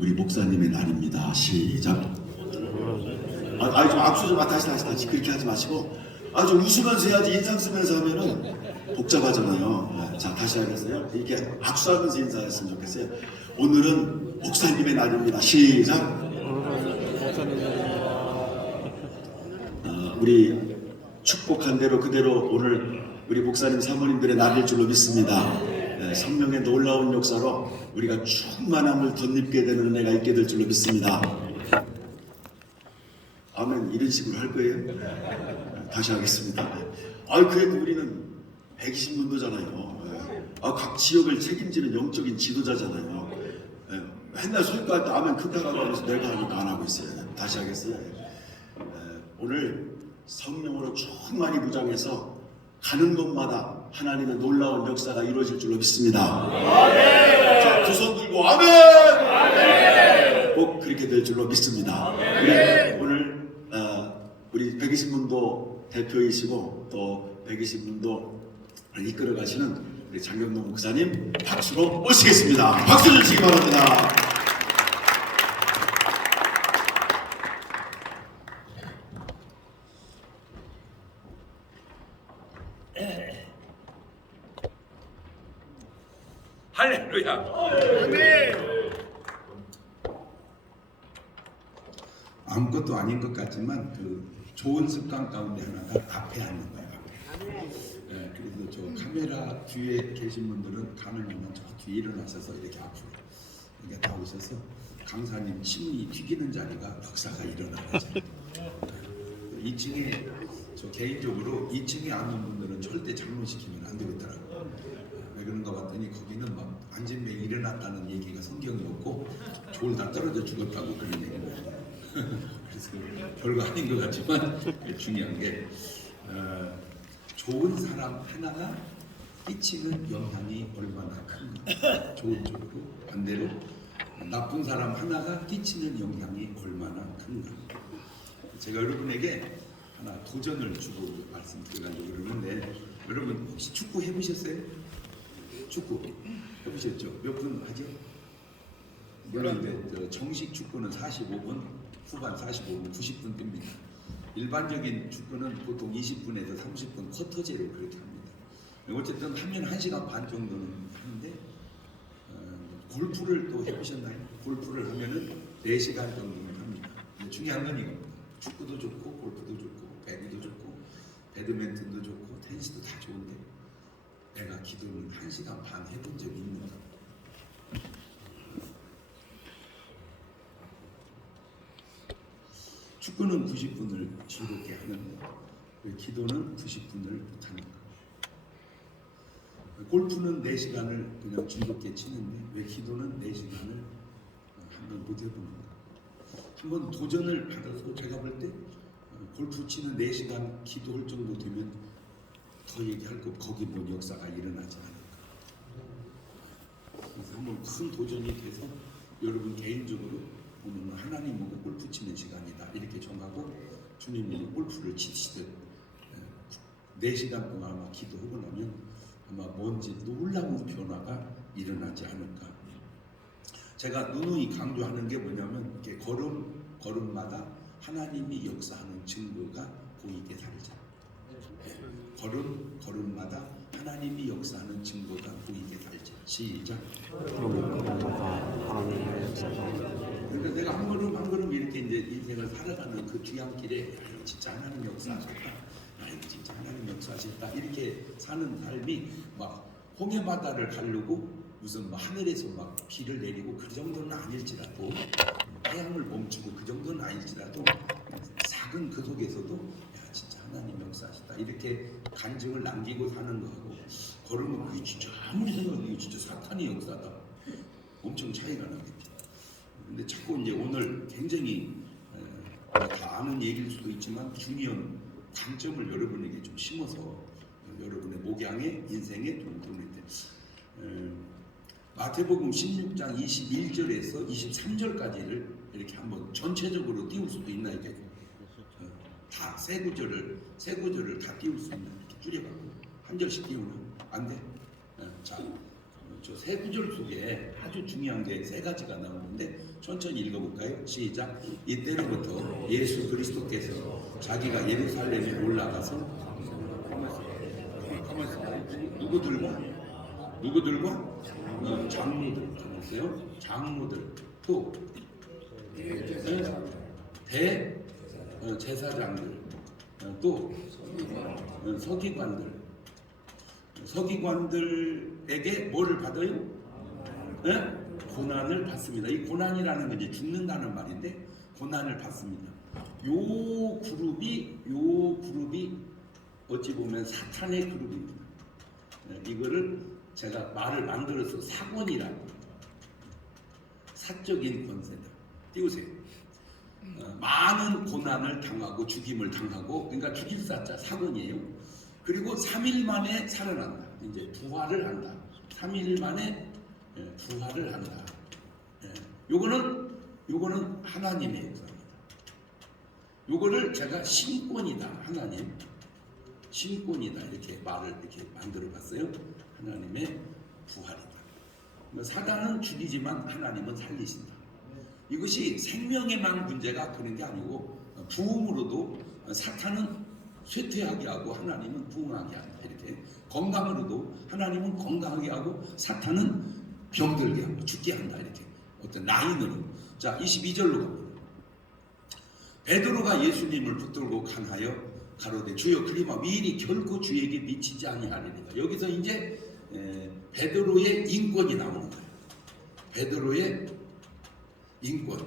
우리 목사님의 날입니다. 시작. 좀 악수 좀 다시 그렇게 하지 마시고 좀 웃으면서 해야지. 인상 쓰면서 하면은 복잡하잖아요. 자, 다시 하겠어요. 이렇게 악수하면서 인사했으면 좋겠어요. 오늘은 목사님의 날입니다. 시작. 우리 축복한 대로 그대로 오늘 우리 목사님 사모님들의 날일 줄로 믿습니다. 성령의 놀라운 역사로 우리가 충만함을 덧입게 되는 은혜가 있게 될 줄로 믿습니다. 아멘. 이런 식으로 할 거예요? 다시 하겠습니다. 그래도 우리는 120문도잖아요. 각 지역을 책임지는 영적인 지도자잖아요. 맨날 설교할 때 아멘 크다라고 하면서 내가 하니까 안 하고 있어요. 다시 하겠어요. 오늘 성령으로 충만히 무장해서 가는 곳마다 하나님의 놀라운 역사가 이루어질 줄로 믿습니다. 아멘. 자, 두 손 들고 아멘. 아멘. 꼭 그렇게 될 줄로 믿습니다. 오늘 우리 120문도 대표이시고 또 120문도를 이끌어 가시는 우리 장경동 목사님 박수로 모시겠습니다. 박수 주시기 바랍니다. 할렐루야. 아무것도 아닌 것 같지만 그 좋은 습관 가운데 하나가 앞에 앉는 거예요. 앞에. 그래서 저 카메라 뒤에 계신 분들은 가능하면 저 뒤에 일어나셔서 이렇게 앞으로 이렇게 나오셔서 강사님 침이 튀기는 자리가 역사가 일어나는 자리. 2층에 저 개인적으로 2층에 앉는 분들은 절대 잘못시키면 안 되겠더라고요. 왜 그런가 봤더니 거기는 막 앉은 배 일어났다는 얘기가 성경이 없고 졸다 떨어져 죽었다고 그런 얘기가 있어요. 그래서 별거 아닌 것 같지만 중요한 게 좋은 사람 하나가 끼치는 영향이 얼마나 큰가. 좋은 쪽으로 반대로 나쁜 사람 하나가 끼치는 영향이 얼마나 큰가. 제가 여러분에게 하나 도전을 주고 말씀드리려고 그러는데 여러분 혹시 축구 해보셨어요? 축구 해보셨죠? 몇 분 하죠? 물론 정식 축구는 45분, 후반 45분, 90분 뜹니다. 일반적인 축구는 보통 20분에서 30분 쿼터제로 그렇게 합니다. 어쨌든 하면 1시간 반 정도는 하는데 골프를 또 해보셨나요? 골프를 하면은 4시간 정도는 합니다. 중요한 건 이겁니다. 축구도 좋고 골프도 좋고 배구도 좋고 배드민턴도 좋고 테니스도 다 좋은데 내가 기도는 1시간 반 해본 적이 있는가? 축구는 90분을 즐겁게 하는데 왜 기도는 90분을 못하는가? 골프는 4시간을 그냥 즐겁게 치는데 왜 기도는 4시간을 한번 못 해보는가? 한번 도전을 받아서 제가 볼 때 골프 치는 4시간 기도할 정도 되면 더 얘기할 거 거기 뭐 역사가 일어나지 않을까. 그래서 한번 큰 도전이 돼서 여러분 개인적으로 오늘은 하나님하고 골프 치는 시간이다 이렇게 정하고 주님이 골프를 치시듯 4시간 동안 아마 기도하고 나면 아마 뭔지 놀라운 변화가 일어나지 않을까. 제가 누누이 강조하는 게 뭐냐면 이렇게 걸음마다 하나님이 역사하는 증거가 보이게 살자. 걸음마다 하나님이 역사하는 증거가 보이게 살자. 시작. 그러니까 내가 한 걸음 이렇게 이제 인생을 살아가는 그 뒤안길에 진짜 하나님 역사하셨다. 이거 진짜 하나님 역사하셨다. 이렇게 사는 삶이 막 홍해바다를 가르고 무슨 하늘에서 막 비를 내리고 그 정도는 아닐지라도 태양을 멈추고 그 정도는 아닐지라도 작은 그 속에서도 야 진짜 하나님 역사하시다 이렇게 간증을 남기고 사는 거하고 걸으면 이게 진짜 아무리 생각해도 이게 진짜 사탄의 역사다 엄청 차이가 나겠죠. 근데 자꾸 이제 오늘 굉장히 다 아는 얘기일 수도 있지만 중요한 관점을 여러분에게 좀 심어서 여러분의 목양에 인생에 좀 도움이 돼. 마태복음 16장 21절에서 23절까지를 이렇게 한번 전체적으로 띄울 수도 있나 이게 다 세 구절을 다 띄울 수 있나 이렇게 줄여갖고 한 절씩 띄우면 안 돼. 자 저 세 구절 속에 아주 중요한 게 세 가지가 나오는데 천천히 읽어볼까요? 시작. 이때로부터 예수 그리스도께서 자기가 예루살렘에 올라가서 가만 있어. 누구들과 장로들 있어요. 장로들 또 제사장들 또 서기관들에게 뭐를 받아요? 고난을 받습니다. 이 고난이라는 건 이제 죽는다는 말인데 고난을 받습니다. 요 그룹이 어찌 보면 사탄의 그룹입니다. 이거를 제가 말을 만들어서 사권이라고, 사적인 권세다. 띄우세요. 많은 고난을 당하고 죽임을 당하고, 그러니까 죽일 사자 사건이에요. 그리고 3일 만에 살아난다. 이제 부활을 한다. 3일 만에 부활을 한다. 요거는 하나님의 역사입니다. 요거를 제가 신권이다. 하나님 신권이다. 이렇게 말을 이렇게 만들어 봤어요. 하나님의 부활이다. 사단은 죽이지만 하나님은 살리신다. 이것이 생명에만 문제가 그런 게 아니고 부흥으로도 사탄은 쇠퇴하게 하고 하나님은 부흥하게 한다. 이렇게 건강으로도 하나님은 건강하게 하고 사탄은 병들게 하고 죽게 한다. 이렇게 어떤 라인으로. 자, 22절로 갑니다. 베드로가 예수님을 붙들고 간하여 가로되 주여 그리마 미일이 결코 주에게 미치지 아니하리이다. 여기서 이제 베드로의 인권이 나오는 거예요. 베드로의 인권이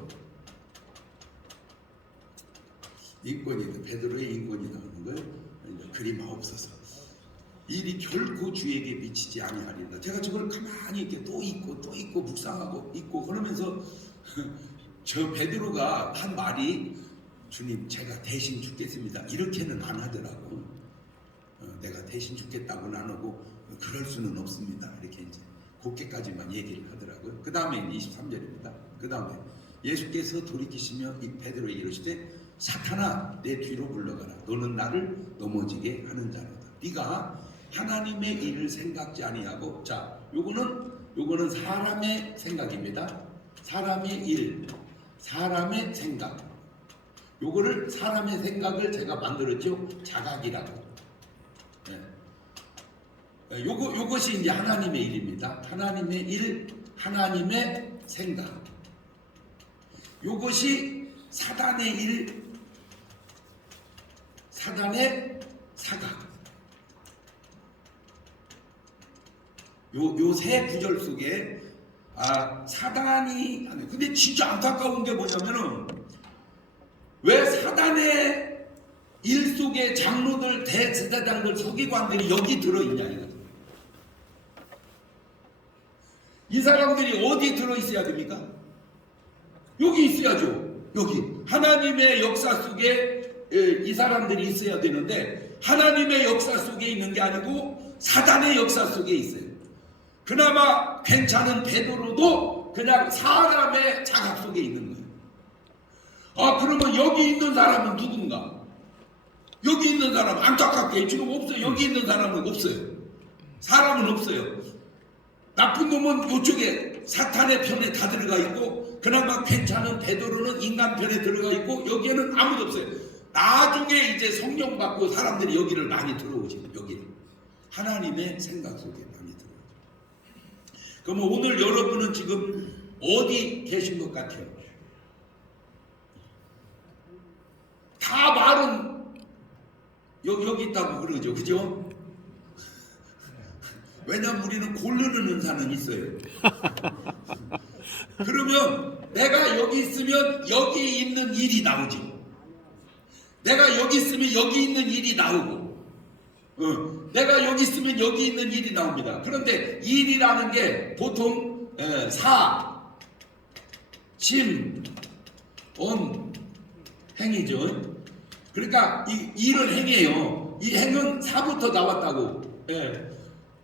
베드로의 인권이 나오는 거예요. 그리마옵소서. 일이 결코 주에게 미치지 아니하리이다. 제가 저걸 가만히 이렇게 또 읽고 묵상하고 있고 그러면서 저 베드로가 한 말이 주님 제가 대신 죽겠습니다. 이렇게는 안 하더라고. 내가 대신 죽겠다고는 안 하고 그럴 수는 없습니다. 이렇게 이제 그렇게까지만 얘기를 하더라고요. 그 다음에 23절입니다. 그 다음에 예수께서 돌이키시며 이 베드로에게 이르시되 사탄아 내 뒤로 물러가라. 너는 나를 넘어지게 하는 자로다. 네가 하나님의 일을 생각지 아니하고, 자, 요거는 사람의 생각입니다. 사람의 일, 사람의 생각. 요거를 사람의 생각을 제가 만들었죠. 자각이라고. 요것이 이제 하나님의 일입니다. 하나님의 일, 하나님의 생각. 요것이 사단의 일, 사단의 사각. 요 세 구절 속에 사단이, 근데 진짜 안타까운 게 뭐냐면은 왜 사단의 일 속에 장로들, 대제사장들, 서기관들이 여기 들어있냐 이거죠. 이 사람들이 어디 들어있어야 됩니까? 여기 있어야죠. 여기 하나님의 역사 속에 이 사람들이 있어야 되는데 하나님의 역사 속에 있는 게 아니고 사단의 역사 속에 있어요. 그나마 괜찮은 베드로도 그냥 사람의 자각 속에 있는 거예요. 그러면 여기 있는 사람은 누군가? 여기 있는 사람 안타깝게 지금 없어요. 여기 있는 사람은 없어요. 사람은 없어요. 나쁜 놈은 이쪽에 사탄의 편에 다 들어가 있고 그나마 괜찮은 베드로는 인간 편에 들어가 있고 여기에는 아무도 없어요. 나중에 이제 성령 받고 사람들이 여기를 많이 들어오지. 여기를 하나님의 생각 속에 많이 들어오죠. 그러면 오늘 여러분은 지금 어디 계신 것 같아요? 다 말은 여기 있다고 그러죠. 그죠? 왜냐면 우리는 고르는 은사는 있어요. 그러면 내가 여기 있으면 여기 있는 일이 나오지. 내가 여기 있으면 여기 있는 일이 나오고 내가 여기 있으면 여기 있는 일이 나옵니다. 그런데 일이라는 게 보통 사, 심, 온 행이죠. 그러니까 이 일을 행해요. 이 행은 사부터 나왔다고.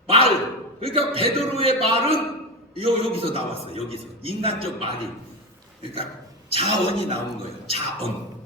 말. 그러니까 베드로의 말은 여기서 나왔어요. 여기서 인간적 말이. 그러니까 자언이 나온 거예요. 자언.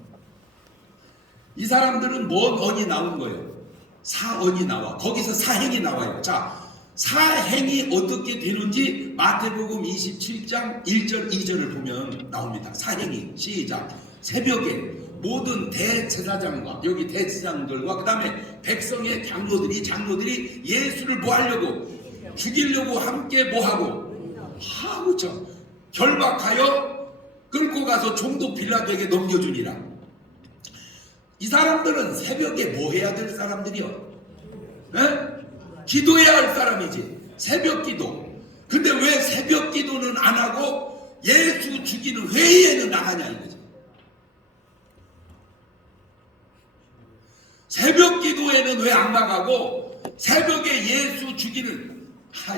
이 사람들은 뭔 언이 나온 거예요? 사언이 나와. 거기서 사행이 나와요. 자, 사행이 어떻게 되는지 마태복음 27장 1절 2절을 보면 나옵니다. 사행이 시작. 새벽에 모든 대제사장과 여기 대제사장들과 그 다음에 백성의 장로들이 예수를 뭐 하려고? 죽이려고 함께 뭐 하고? 그렇죠. 결박하여 끌고 가서 총독 빌라도에게 넘겨주니라. 이 사람들은 새벽에 뭐 해야 될 사람들이요? 네? 기도해야 할 사람이지. 새벽 기도. 근데 왜 새벽 기도는 안 하고 예수 죽이는 회의에는 나가냐 이거지. 새벽 기도에는 왜 안 나가고 새벽에 예수 죽이는,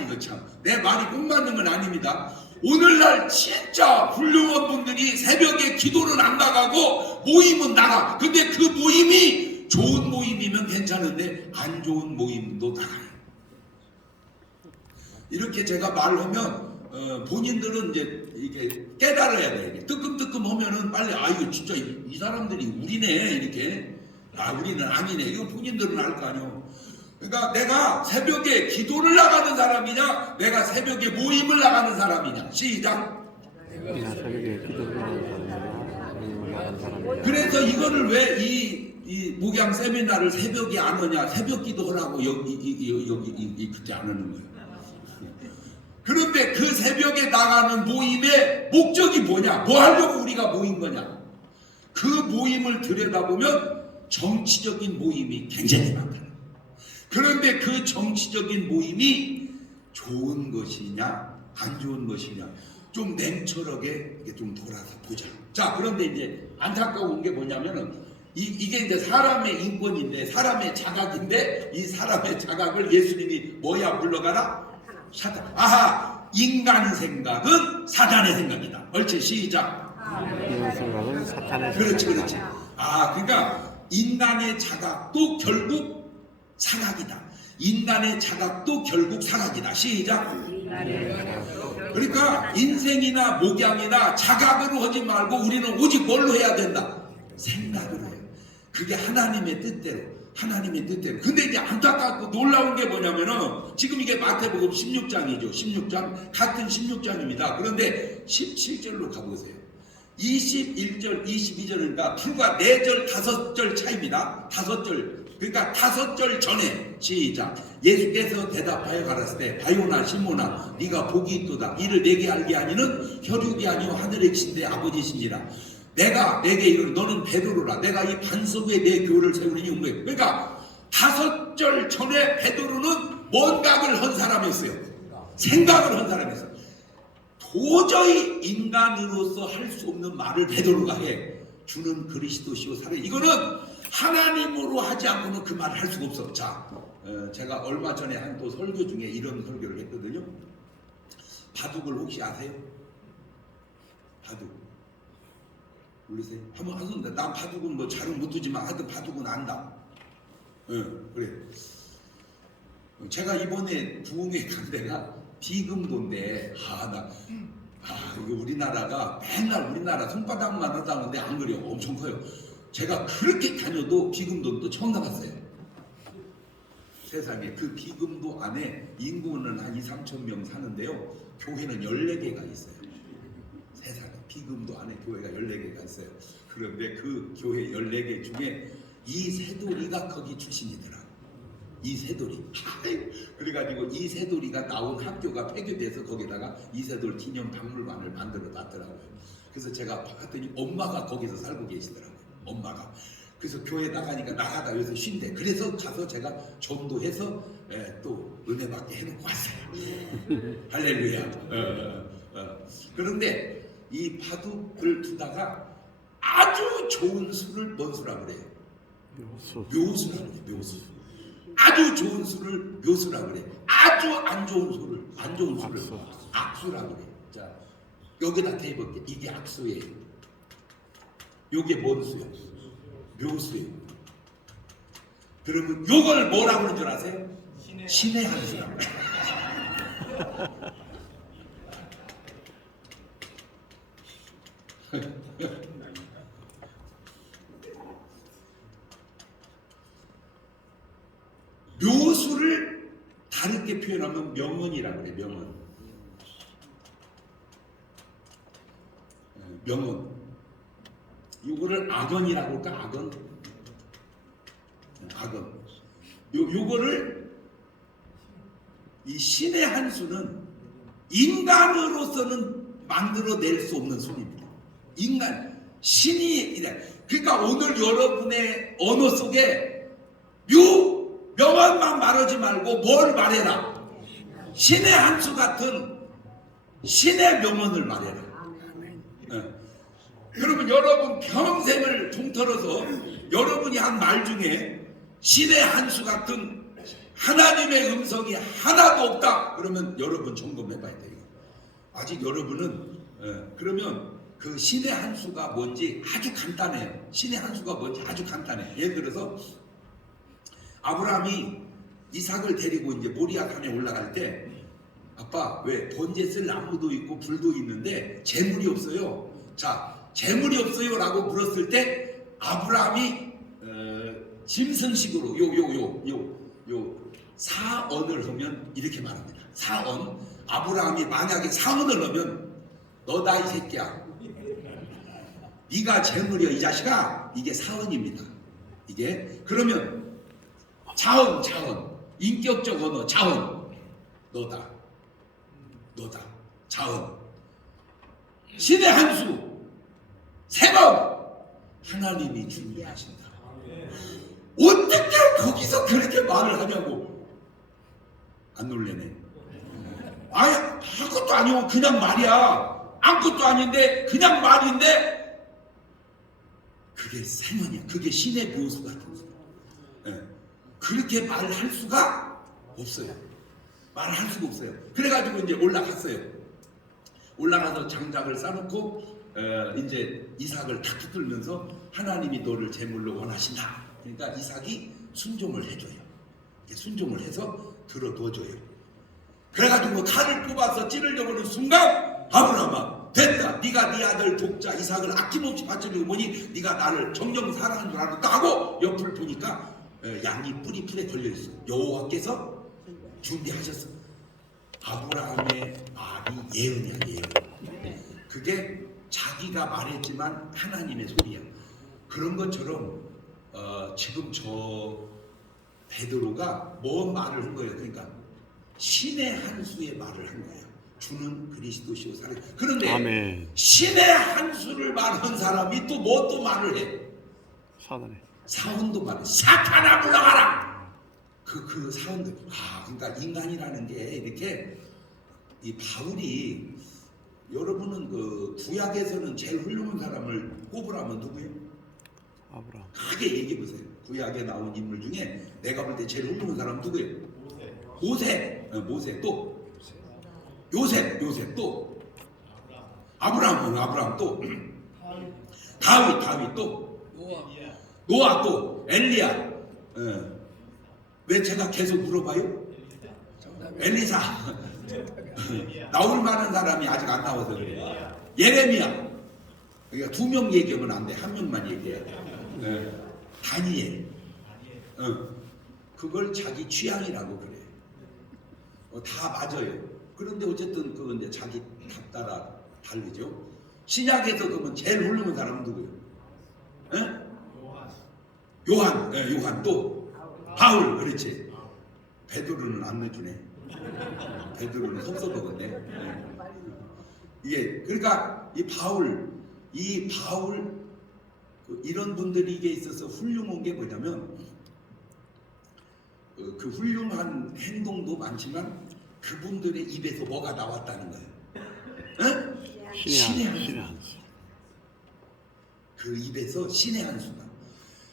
이거 참 내 말이 꼭 맞는 건 아닙니다. 오늘날 진짜 훌륭한 분들이 새벽에 기도는 안 나가고 모임은 나가. 근데 그 모임이 좋은 모임이면 괜찮은데 안 좋은 모임도 나가요. 이렇게 제가 말하면 본인들은 이제 이게 깨달아야 돼. 뜨끔뜨끔 하면은 빨리 이거 진짜 이 사람들이 우리네 이렇게 우리는 아니네. 이거 본인들은 알 거 아니요. 그러니까 내가 새벽에 기도를 나가는 사람이냐, 내가 새벽에 모임을 나가는 사람이냐. 시작. 내가 새벽에 기도를 하는 사람이냐, 모임을 나가는 사람이냐. 그래서 이거를 왜 이 목양 세미나를 새벽에 안 하냐, 새벽 기도하라고 여기 그때 안 하는 거예요. 그런데 그 새벽에 나가는 모임의 목적이 뭐냐? 뭐 하려고 우리가 모인 거냐? 그 모임을 들여다보면 정치적인 모임이 굉장히 많다. 그런데 그 정치적인 모임이 좋은 것이냐, 안 좋은 것이냐, 좀 냉철하게 좀 돌아서 보자. 자, 그런데 이제 안타까운 게 뭐냐면은 이게 이제 사람의 인권인데, 사람의 자각인데, 이 사람의 자각을 예수님이 뭐야 물러가라? 사단. 인간 생각은 사단의 생각이다. 옳지, 시작. 인간 생각은 사탄의 그렇지. 생각이다. 그러니까 인간의 자각도 결국 사각이다. 인간의 자각도 결국 사각이다. 시작. 그러니까 인생이나 목양이나 자각으로 하지 말고 우리는 오직 뭘로 해야 된다? 생각으로 해요. 그게 하나님의 뜻대로. 근데 이제 안타깝고 놀라운 게 뭐냐면은 지금 이게 마태복음 16장이죠. 16장 같은 16장입니다. 그런데 17절로 가보세요. 21절, 22절이니까 불과 4절, 5절 차이입니다. 5절. 그러니까 5절 전에 시작. 예수께서 대답하여 가라사대 때 바요나 시모나 네가 복이 있도다. 이를 내게 알게 하니는 혈육이 아니요 하늘에 계신 내 아버지시니라. 내가 내게 이르노니 너는 베드로라. 내가 이 반석 위에 내 교회를 세우리니 온 거예요. 그러니까 5절 전에 베드로는 뭔가를 한 사람이었어요. 생각을 한 사람이었어요. 도저히 인간으로서 할 수 없는 말을 베드로가 해. 주는 그리스도시요 살아. 이거는 하나님으로 하지 않고는 그 말을 할 수가 없어. 자, 제가 얼마 전에 한 또 설교 중에 이런 설교를 했거든요. 바둑을 혹시 아세요? 바둑 모르세요? 한번 하던데. 난 바둑은 뭐 잘은 못 두지만 하여튼 바둑은 안다. 그래. 제가 이번에 부흥회 간 데가 비금도인데 이거 우리나라가 맨날 우리나라 손바닥만 하다는데 안 그래요. 엄청 커요. 제가 그렇게 다녀도 비금도는 처음 나갔어요. 세상에 그 비금도 안에 인구는 한 2, 3천 명 사는데요. 교회는 14개가 있어요. 세상에 비금도 안에 교회가 14개가 있어요. 그런데 그 교회 14개 중에 이세돌이가 거기 출신이더라. 이세돌이. 그래가지고 이세돌이가 나온 학교가 폐교돼서 거기다가 이세돌 기념 박물관을 만들어 놨더라고요. 그래서 제가 봤더니 엄마가 거기서 살고 계시더라고요. 엄마가. 그래서 교회 나가니까 나가다 요새 쉰대. 그래서 가서 제가 전도해서 또 은혜 받게 해놓고 왔어요. 할렐루야. 그런데 이 바둑을 두다가 아주 좋은 수를 뭔 수라 그래요? 묘수라 그래요. 묘수. 아주 좋은 수를 묘수라 그래. 아주 안 좋은 수를 악수라 그래. 자, 여기다 대볼게. 이게 악수예요. 요게 뭔 수요? 묘수예요. 그러면 요걸 뭐라고 그러는 줄 아세요? 신의 한 수라고. 묘수를 다르게 표현하면 명언이라고 그래. 명언. 명언. 요거를 악언이라고 할까? 악언. 악언. 요거를 이 신의 한 수는 인간으로서는 만들어낼 수 없는 수입니다. 인간, 신이 이래. 그러니까 오늘 여러분의 언어 속에 명언만 말하지 말고 뭘 말해라. 신의 한 수 같은 신의 명언을 말해라. 여러분, 여러분 평생을 통틀어서 여러분이 한 말 중에 신의 한 수 같은 하나님의 음성이 하나도 없다. 그러면 여러분 점검해봐야 돼요. 아직 여러분은 그러면 그 신의 한 수가 뭔지 아주 간단해요. 신의 한 수가 뭔지 아주 간단해. 예를 들어서 아브라함이 이삭을 데리고 이제 모리아 산에 올라갈 때 아빠 왜 번제 쓸 나무도 있고 불도 있는데 재물이 없어요. 자, 재물이 없어요 라고 물었을 때 아브라함이 짐승식으로 사언을 하면 이렇게 말합니다. 사언. 아브라함이 만약에 사언을 하면 너다 이 새끼야. 네가 재물이야 이 자식아. 이게 사언입니다. 이게 그러면 자언. 인격적 언어 자언. 너다. 자언. 신의 한 수. 3번 하나님이 준비하신다. 어떻게 거기서 그렇게 말을 하냐고. 안 놀래네. 아니 아무것도 아니고 그냥 말이야. 아무것도 아닌데 그냥 말인데 그게 생명이야. 그게 신의 묘수 같은 수. 그렇게 말을 할 수가 없어요. 말을 할 수가 없어요. 그래가지고 이제 올라갔어요. 올라가서 장작을 싸놓고 이제 이삭을 탁 붙들면서 하나님이 너를 제물로 원하신다. 그러니까 이삭이 순종을 해줘요. 순종을 해서 들어둬줘요. 그래가지고 칼을 뽑아서 찌르려고 하는 순간 아브라함아 됐다. 네가 네 아들 독자 이삭을 아낌없이 바치려고 보니 네가 나를 정녕 사랑하는 줄 알았다 하고 옆을 보니까 양이 뿔이 풀에 걸려있어. 여호와께서 준비하셨어. 아브라함의 말이 예언이야. 예언. 그게 자기가 말했지만 하나님의 소리야. 그런 것처럼 지금 저 베드로가 뭔 말을 한 거예요. 그러니까 신의 한 수의 말을 한 거예요. 주는 그리스도시요 살아. 그런데 아멘. 신의 한 수를 말한 사람이 또 뭐 또 말을 해? 사단에. 사원도 말해. 사탄아 물러가라. 그 사원들. 그러니까 인간이라는 게 이렇게 이 바울이 여러분은 그 구약에서는 제일 훌륭한 사람을 꼽으라면 누구예요? 아브라함. 크게 얘기해 보세요. 구약에 나온 인물 중에 내가 볼 때 제일 훌륭한 사람 누구예요? 모세 또 요셉 또 아브라함 또 다윗 또 노아 또 엘리야. 왜 제가 계속 물어봐요? 엘리사. 나올 만한 사람이 아직 안 나와서 그래요. 예레미야. 그러니까 2명 얘기하면 안 돼. 1명만 얘기해야 돼. 다니엘. 그걸 자기 취향이라고 그래. 다 맞아요. 그런데 어쨌든 그건 이제 자기 답 따라 다르죠. 신약에서 그러면 제일 훌륭한 사람은 누구예요? 요한 또 바울. 그렇지. 베드로는 안 내주네. 베드로는 섭섭하겠네. 이게 그러니까 이 바울 이런 분들에게 있어서 훌륭한 게 뭐냐면 그 훌륭한 행동도 많지만 그분들의 입에서 뭐가 나왔다는 거예요. 신의 한 수. 그 입에서 신의 한 수가.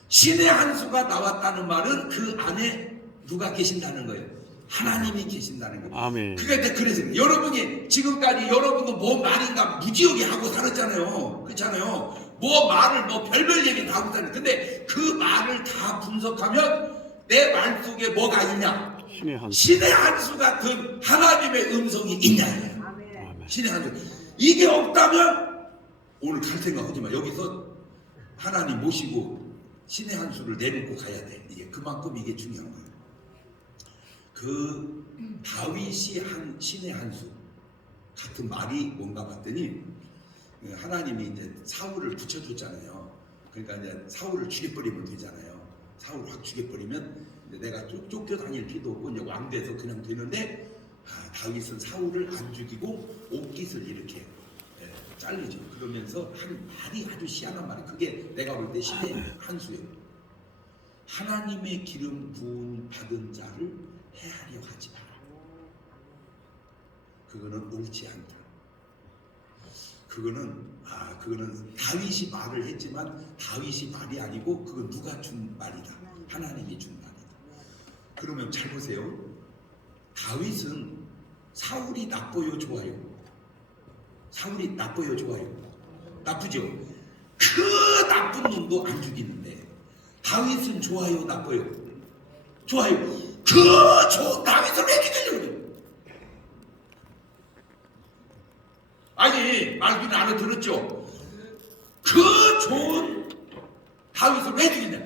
신의 한 수가 나왔다는 말은 그 안에 누가 계신다는 거예요. 하나님이 계신다는 거예요. 아멘. 그래서 여러분이 지금까지 여러분도 뭐 말인가 무지하게 하고 살았잖아요. 그렇잖아요. 뭐 말을 뭐 별별 얘기 다 하고 살았는데 근데 그 말을 다 분석하면 내 말 속에 뭐가 있냐? 신의 한 수 같은 하나님의 음성이 있냐? 아멘. 신의 한 수. 이게 없다면 오늘 갈 생각 하지 마. 여기서 하나님 모시고 신의 한 수를 내놓고 가야 돼. 이게 그만큼 이게 중요한 거예요. 그 다윗이 한 신의 한 수 같은 말이 뭔가 봤더니 하나님이 이제 사울을 붙여줬잖아요. 그러니까 이제 사울을 죽여버리면 되잖아요. 사울 확 죽여버리면 이제 내가 쫓겨다닐 필요도 없고 이제 왕돼서 그냥 되는데 다윗은 사울을 안 죽이고 옷깃을 이렇게 잘리죠. 그러면서 한 말이 아주 희한한 말이 그게 내가 볼 때 신의 한 수예요. 하나님의 기름 부은 받은 자를 해하려 하지 마라. 그거는 옳지 않다. 그거는 다윗이 말을 했지만 다윗이 말이 아니고 그건 누가 준 말이다. 하나님이 준 말이다. 그러면 잘 보세요. 다윗은 사울이 나빠요, 좋아요? 사울이 나빠요, 좋아요? 나쁘죠? 그 나쁜 놈도 안 죽이는데 다윗은 좋아요, 나빠요? 좋아요. 다윗을 왜 죽이려고 그래요? 아니, 말귀는 알아들었죠? 그 좋은 다윗을 왜 죽이냐?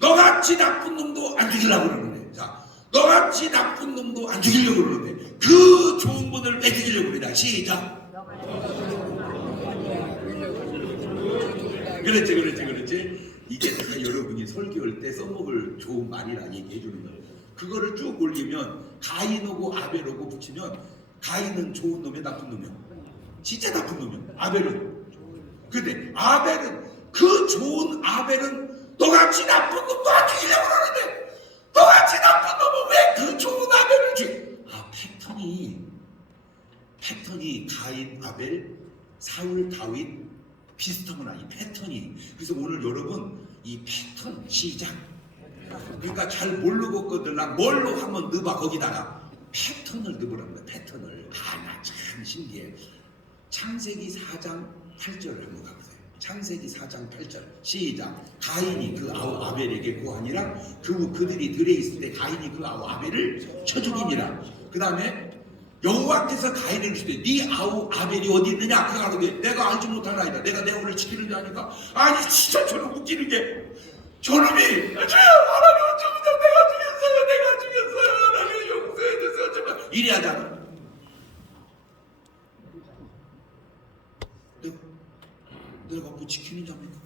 너같이 나쁜 놈도 안 죽이려고 그러는데, 자, 너같이 나쁜 놈도 안 죽이려고 그러는데, 그 좋은 분을 왜 죽이려고 그러냐? 시작. 그렇지. 이게 다 여러분이 설교할 때 써먹을 좋은 말이라 얘기해 주는 거예요. 그거를 쭉 올리면 가인하고 아벨하고 붙이면 가인은 좋은 놈이야, 나쁜 놈이야? 진짜 나쁜 놈이야. 아벨은. 근데 아벨은 그 좋은 아벨은 너같이 나쁜 놈도 안 죽이려고 그러는데 너같이 나쁜 놈은 왜 그 좋은 아벨을 죽여? 패턴이 가인, 아벨, 사울, 다윗 비슷하구나. 이 패턴이. 그래서 오늘 여러분 이 패턴 시작. 그러니까 잘 모르겠거든. 나 뭘로 한번 넣어봐. 거기다가 패턴을 넣으랍니다. 패턴을. 나 참 신기해. 창세기 4장 8절을 한번 가보세요. 창세기 4장 8절 시작. 가인이 그 아우 아벨에게 고하니라. 그들이 들에 있을 때 가인이 그 아우 아벨을 쳐 죽이니라. 그 다음에 여호와께서 가인을 이르시되 네 아우 아벨이 어디 있느냐? 그가 그러되 내가 알지 못하나이다. 내가 내 오를 지키는 자니까. 아니 진짜 저는 웃기는 게 저놈이 주여 하나님 어쩌면 내가 죽였어요. 하나님 용서해 주세요. 어쩌면 이래 하잖아. 내가 뭐 지키는 자입니까?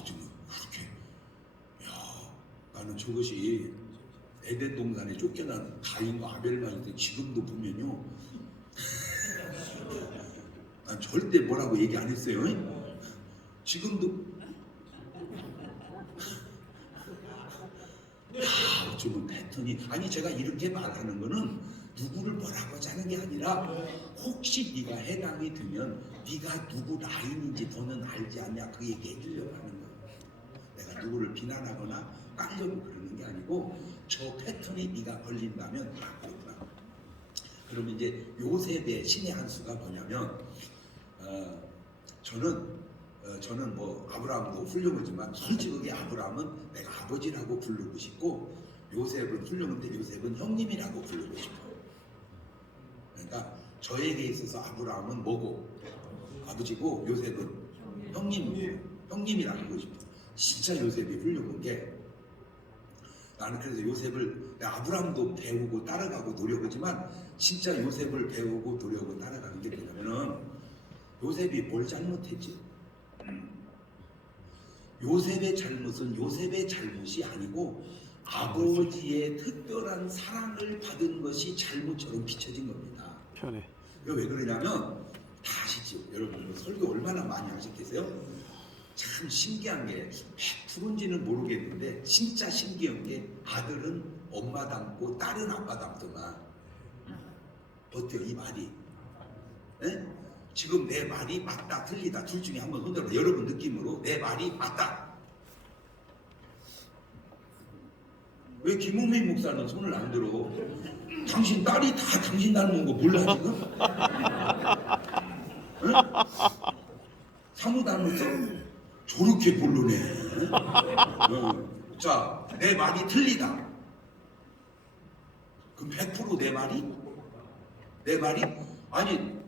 어쩌면 그렇게. 나는 저것이 에덴 동산에 쫓겨난 가인과 아벨만 있는데 지금도 보면요. 난 절대 뭐라고 얘기 안 했어요. 지금도 어쩌면 패턴이 아니 제가 이렇게 말하는 거는 누구를 뭐라고 하자는 게 아니라 혹시 네가 해당이 되면 네가 누구 라인인지 더는 알지 않냐 그 얘기 해주려고 하는 거예요. 내가 누구를 비난하거나 깔려고 그러는 게 아니고 저 패턴이 네가 걸린다면 그렇구나. 그러면 이제 요셉의 신의 한 수가 뭐냐면 저는 뭐 아브라함도 훌륭하지만 솔직하게 아브라함은 내가 아버지라고 부르고 싶고 요셉은 훌륭한데 요셉은 형님이라고 부르고 싶어요. 그러니까 저에게 있어서 아브라함은 뭐고 아버지고 요셉은 형님이라고 하고 싶어. 진짜 요셉이 훌륭한 게 나는 그래서 요셉을 아브라함도 배우고 따라가고 노력하지만 진짜 요셉을 배우고 노력하고 따라가는 게 뭐냐면은 요셉이 뭘 잘못했지? 요셉의 잘못은 요셉의 잘못이 아니고 아버지의 특별한 사랑을 받은 것이 잘못처럼 비춰진 겁니다. 편해. 이거 왜 그러냐면 다 아시죠? 여러분 설교 얼마나 많이 하셨겠어요? 참 신기한 게 100%인지는 모르겠는데 진짜 신기한 게 아들은 엄마 닮고 딸은 아빠 닮더만. 어때요 이 말이? 에? 지금 내 말이 맞다 틀리다 둘 중에 한번 손들어. 여러분 느낌으로 내 말이 맞다. 왜 김웅민 목사는 손을 안 들어? 당신 딸이 다 당신 닮은 거 몰라 지금? 응? 사무 닮았어? 저렇게 본론해. 자, 내 말이 틀리다. 그럼 100% 내 말이? 내 말이? 아니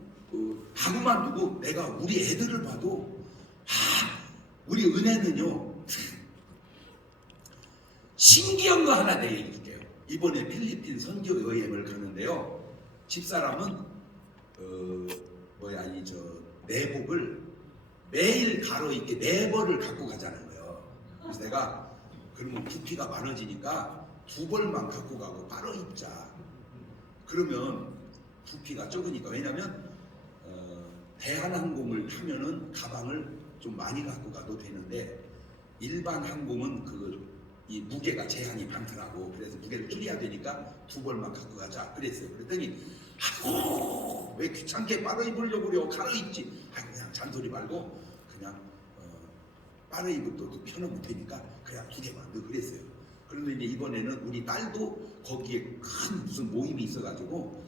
가구만 두고 내가 우리 애들을 봐도 우리 은혜는요 신기한 거 하나 내가 얘기할게요. 이번에 필리핀 선교 여행을 가는데요. 집사람은 내복을 매일 가로 입게 4벌을 갖고 가자는 거예요. 그래서 내가 그러면 부피가 많아지니까 2벌만 갖고 가고 바로 입자. 그러면 부피가 적으니까. 왜냐면 대한항공을 타면은 가방을 좀 많이 갖고 가도 되는데 일반 항공은 이 무게가 제한이 많더라고. 그래서 무게를 줄여야 되니까 2벌만 갖고 가자 그랬어요. 그랬더니 아이고 왜 귀찮게 빨아 입으려고 그래. 갈아 입지. 그냥 잔소리 말고 그냥 빨아 입어도 편하면 되니까 그냥 2개만 넣어 그랬어요. 그런데 이제 이번에는 우리 딸도 거기에 큰 무슨 모임이 있어가지고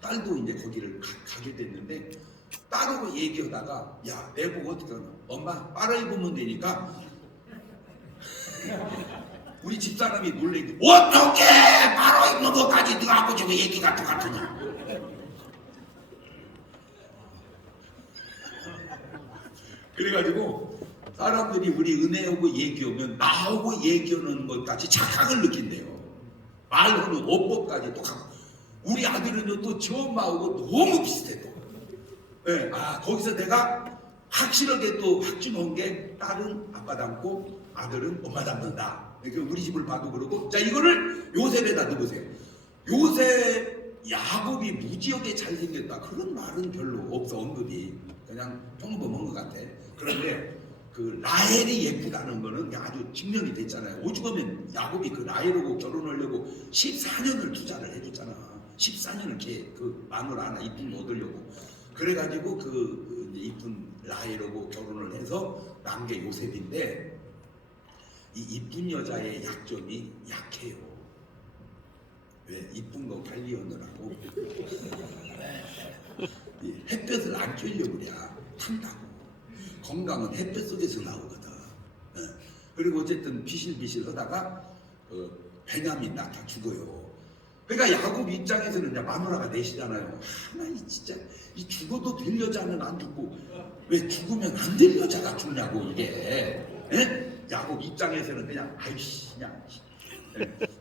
딸도 이제 거기를 가게 됐는데 딸하고 얘기하다가 야 내보고 어떻게 하나 엄마 빨아 입으면 되니까 우리 집사람이 몰래 어떻게 빨아 입는 것까지 너 아버지가 얘기가 똑같으냐. 그래가지고 사람들이 우리 은혜하고 얘기하면 나하고 얘기하는 것까지 착각을 느낀대요. 말하는 어법까지 똑같고 우리 아들은 또 저 엄마하고 너무 비슷해 또. 네, 거기서 내가 확실하게 또 확증한 게 딸은 아빠 닮고 아들은 엄마 닮는다. 우리 집을 봐도 그러고. 자, 이거를 요셉에다 넣어보세요. 요셉 야곱이 무지하게 잘생겼다 그런 말은 별로 없어. 언급이 그냥 평범한 것 같아. 그런데 그 라헬이 예쁘다는 거는 아주 증명이 됐잖아요. 오죽하면 야곱이 그 라헬하고 결혼하려고 14년을 투자를 해줬잖아. 14년을 그 마누라 하나 이쁜 거 얻으려고. 그래가지고 그 이쁜 라헬하고 결혼을 해서 난 게 요셉인데 이 이쁜 여자의 약점이 약해요. 왜? 이쁜 거 관리하느라고 햇볕을 안 쬐려고 그래. 탄다고. 건강은 햇볕 속에서 나오거든. 그리고 어쨌든 비실비실 하다가 베냐민 낳다 죽어요. 그러니까 야곱 입장에서는 이제 마누라가 넷이잖아요. 하나 진짜 이 죽어도 될 여자는 안 죽고 왜 죽으면 안 될 여자가 죽냐고 이게. 야곱 입장에서는 그냥 아이씨 그냥.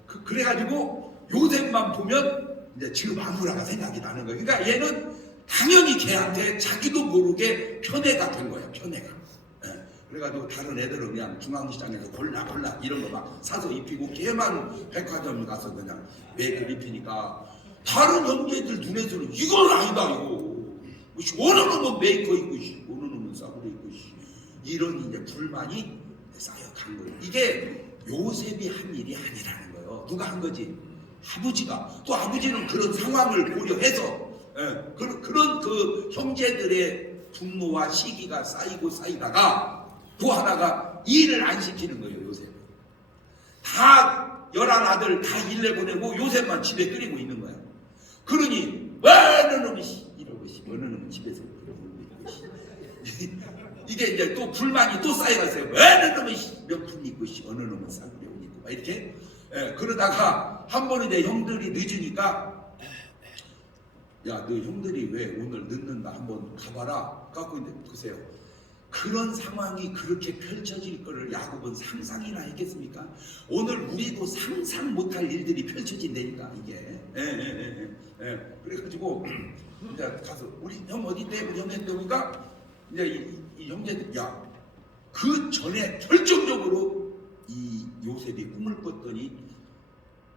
그래가지고 요셉만 보면 이제 저 마누라가 생각이 나는 거예요. 그러니까 얘는 당연히 걔한테 자기도 모르게 편애가 된 거예요. 편애가. 그래가지고 다른 애들은 그냥 중앙시장에서 골라 이런 거 막 사서 입히고 걔만 백화점 가서 그냥 메이크업 입히니까 다른 형제들 눈에서는 이건 아니다 이거. 원하는 건 메이크업 입고 원하는 건 싸구려 입고 이런 이제 불만이 쌓여간 거예요. 이게 요셉이 한 일이 아니라는 거예요. 누가 한 거지? 아버지가. 또 아버지는 그런 상황을 고려해서 그런 그 형제들의 분노와 시기가 쌓이다가 또 하나가 일을 안 시키는 거예요. 요셉 다 11아들 다 일내 보내고 요셉만 집에 끓이고 있는 거야. 그러니 어느 놈이 이러고 어느 놈은 집에서 그러고 있고 이게 이제 또 불만이 또 쌓여갔어요. 어느 놈은 명품 입고 어느 놈은 싸구려 옷 입고 막 이렇게. 그러다가 한 번에 내 형들이 늦으니까 야, 너 형들이 왜 오늘 늦는다 한번 가봐라. 갖고 이제 보세요. 그런 상황이 그렇게 펼쳐질 거를 야곱은 상상이나 했겠습니까? 오늘 우리도 상상 못할 일들이 펼쳐진다니까 이게. 그래가지고 이제 가서 우리 형 어디 있대? 우리 형한테 보니까 이제 이 형제들 그 전에 결정적으로 이 요셉이 꿈을 꿨더니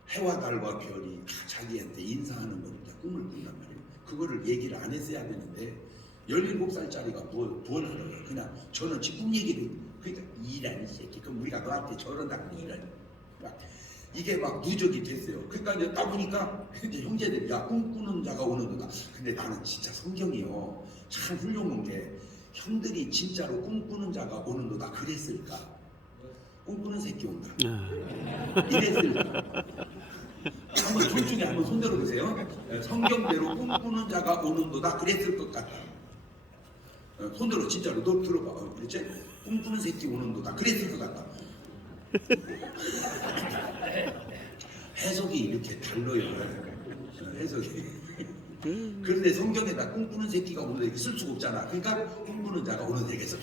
해와 달과 별이 자기한테 인사하는 겁니다. 꿈을 꾼단 말이에요. 그거를 얘기를 안 했어야 되는데 17살짜리가 뭘 하려고 그냥 저는 지금 얘기를 그러니까 이라는 새끼 그럼 우리가 너한테 저런다고 이라는 이게 막 누적이 됐어요. 그러니까 이제 딱 보니까 이제 형제들이 야 꿈꾸는 자가 오는 거다. 근데 나는 진짜 성경이요 참 훌륭한 게 형들이 진짜로 꿈꾸는 자가 오는 거다 그랬을까? 꿈꾸는 새끼 온다 이랬을까? 한번 둘 중에 한번 손들어 보세요. 성경대로 꿈꾸는 자가 오는 거다 그랬을 것 같다. 손들어 진짜로 너 들어봐. 그렇지? 꿈꾸는 새끼 오는 거다 그랬을 것 같다. 해석이 이렇게 달라요. 해석이. 그런데 성경에다 꿈꾸는 새끼가 오는 데 쓸 수가 없잖아. 그러니까 꿈꾸는 자가 오는 데겠어.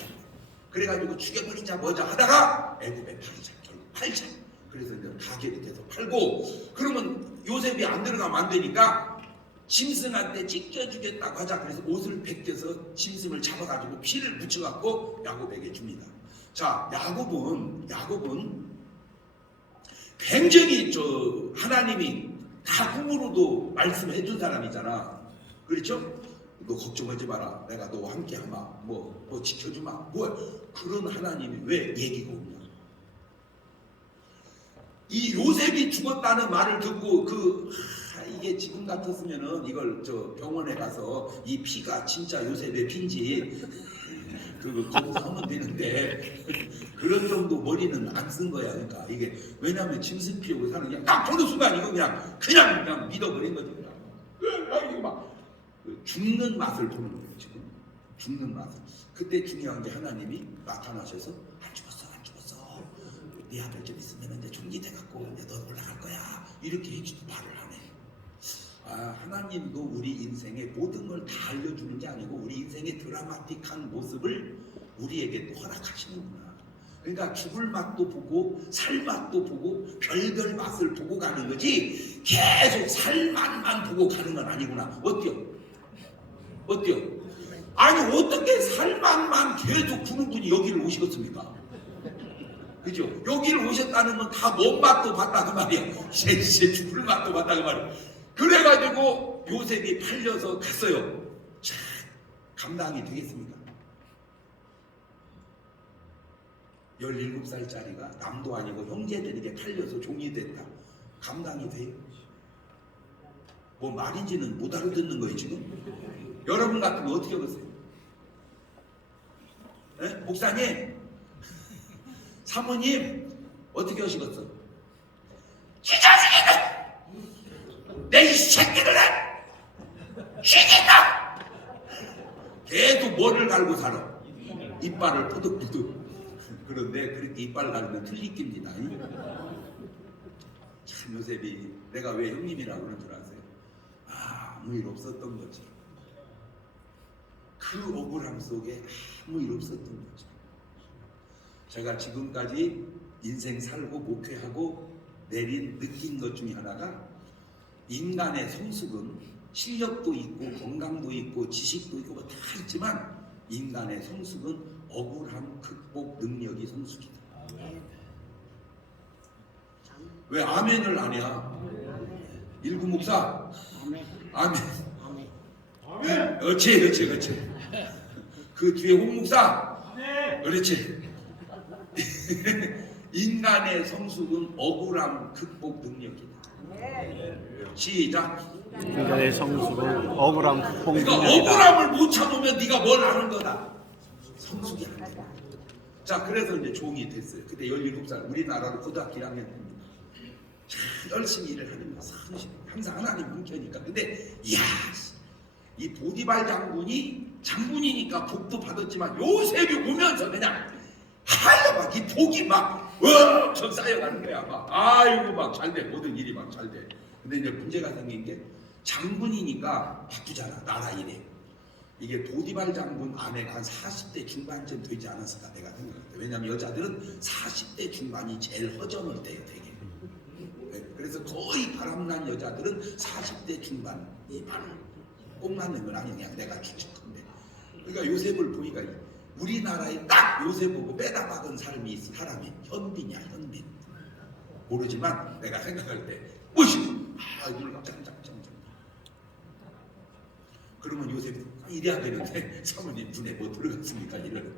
그래가지고 죽여버리자 뭐자 하다가 애굽에 팔자. 그래서 이제 가게를 돼서 팔고, 그러면 요셉이 안 들어가면 안 되니까 짐승한테 찢겨주겠다고 하자. 그래서 옷을 벗겨서 짐승을 잡아가지고 피를 묻혀갖고 야곱에게 줍니다. 자, 야곱은 굉장히 하나님이 다 꿈으로도 말씀해 준 사람이잖아. 그렇죠? 너 걱정하지 마라. 내가 너와 함께 하마. 뭐 지켜주마. 뭐 그런 하나님이 왜 얘기가 없냐? 이 요셉이 죽었다는 말을 듣고 이게 지금 같았으면은 이걸 병원에 가서 이 피가 진짜 요셉의 피인지 그거 검사하면 되는데 그런 정도 머리는 안 쓴 거야. 그러니까 이게 왜냐하면 짐승 피우고 사는 게 딱 보는 순간 이거 그냥 믿어버린 거지. 그냥 이거 막 죽는 맛을 보는 거예요. 지금 죽는 맛을. 그때 중요한 게 하나님이 나타나셔서 안 죽었어. 네 아들 좀 있으면 이제 종기돼갖고 이제 너 올라갈 거야. 이렇게 해주도 말을 하네. 하나님도 우리 인생의 모든 걸 다 알려주는 게 아니고 우리 인생의 드라마틱한 모습을 우리에게 또 허락하시는구나. 그러니까 죽을 맛도 보고 살 맛도 보고 별별 맛을 보고 가는 거지 계속 살 맛만 보고 가는 건 아니구나. 어때요? 아니 어떻게 살 맛만 계속 보는 분이 여기를 오시겠습니까? 그죠? 여기를 오셨다는 건 다 몸 맛도 봤다 그 말이야. 제 죽을 맛도 봤다 그 말이야. 그래가지고 요셉이 팔려서 갔어요. 참 감당이 되겠습니까? 17살짜리가 남도 아니고 형제들에게 팔려서 종이 됐다. 감당이 돼요? 뭐 말인지는 못 알아듣는 거예요 지금? 여러분 같으면 어떻게 하겠어요? 네? 목사님, 사모님 어떻게 하시겠어? 이 자식이는 내 이 새끼를 죽인다! 계속 뭐를 갈고 살아? 이빨을 뿌득뿌득. 그런데 그렇게 이빨 갈면 틀리깁니다. 참 요셉이 내가 왜 형님이라고 그런 줄 아세요? 아무 일 없었던 거지. 그 억울함 속에 아무 일 없었던 거지. 제가 지금까지 인생 살고 목회하고 느낀 것 중에 하나가 인간의 성숙은 실력도 있고 건강도 있고 지식도 있고 뭐 다 있지만 인간의 성숙은 억울함 극복 능력이 성숙이다. 왜 아멘을 안 해야? 일구 목사 아멘. 그렇지. 그 뒤에 홍 목사 그렇지. 인간의 성숙은 억울함 극복 능력이다. 시작. 인간의 성숙은 억울함 극복 그러니까 능력이다. 억울함을 못 참으면 네가 뭘 하는 거다. 성숙이 안 돼. 자, 그래서 이제 종이 됐어요. 그때 17살 우리나라로 고등학교 1학년 됩니다. 열심히 일을 하는 거야. 항상 하나님 함께하니까. 근데 이 보디발 장군이니까 복도 받았지만 요셉이 오면서 그냥 막 이 복이 막 엄청 쌓여가는 거야. 막 잘 돼. 모든 일이 막 잘 돼. 근데 이제 문제가 생긴 게 장군이니까 바쁘잖아. 나라 일에. 이게 보디발 장군 아내가 한 40대 중반쯤 되지 않았을까 내가 생각해. 왜냐면 여자들은 40대 중반이 제일 허전을 때요 되게. 그래서 거의 바람난 여자들은 40대 중반이 많아. 꼭 맞는 건 아니야. 그냥 내가 추측한데. 그러니까 요셉을 보니까 우리나라에 딱 요셉 보고 빼다 박은 사람이 현빈이야. 현빈. 모르지만 내가 생각할 때 눈을 깜짝깜짝. 그러면 요셉이 이래야 되는데 사모님 눈에 뭐 들어갔습니까? 이러는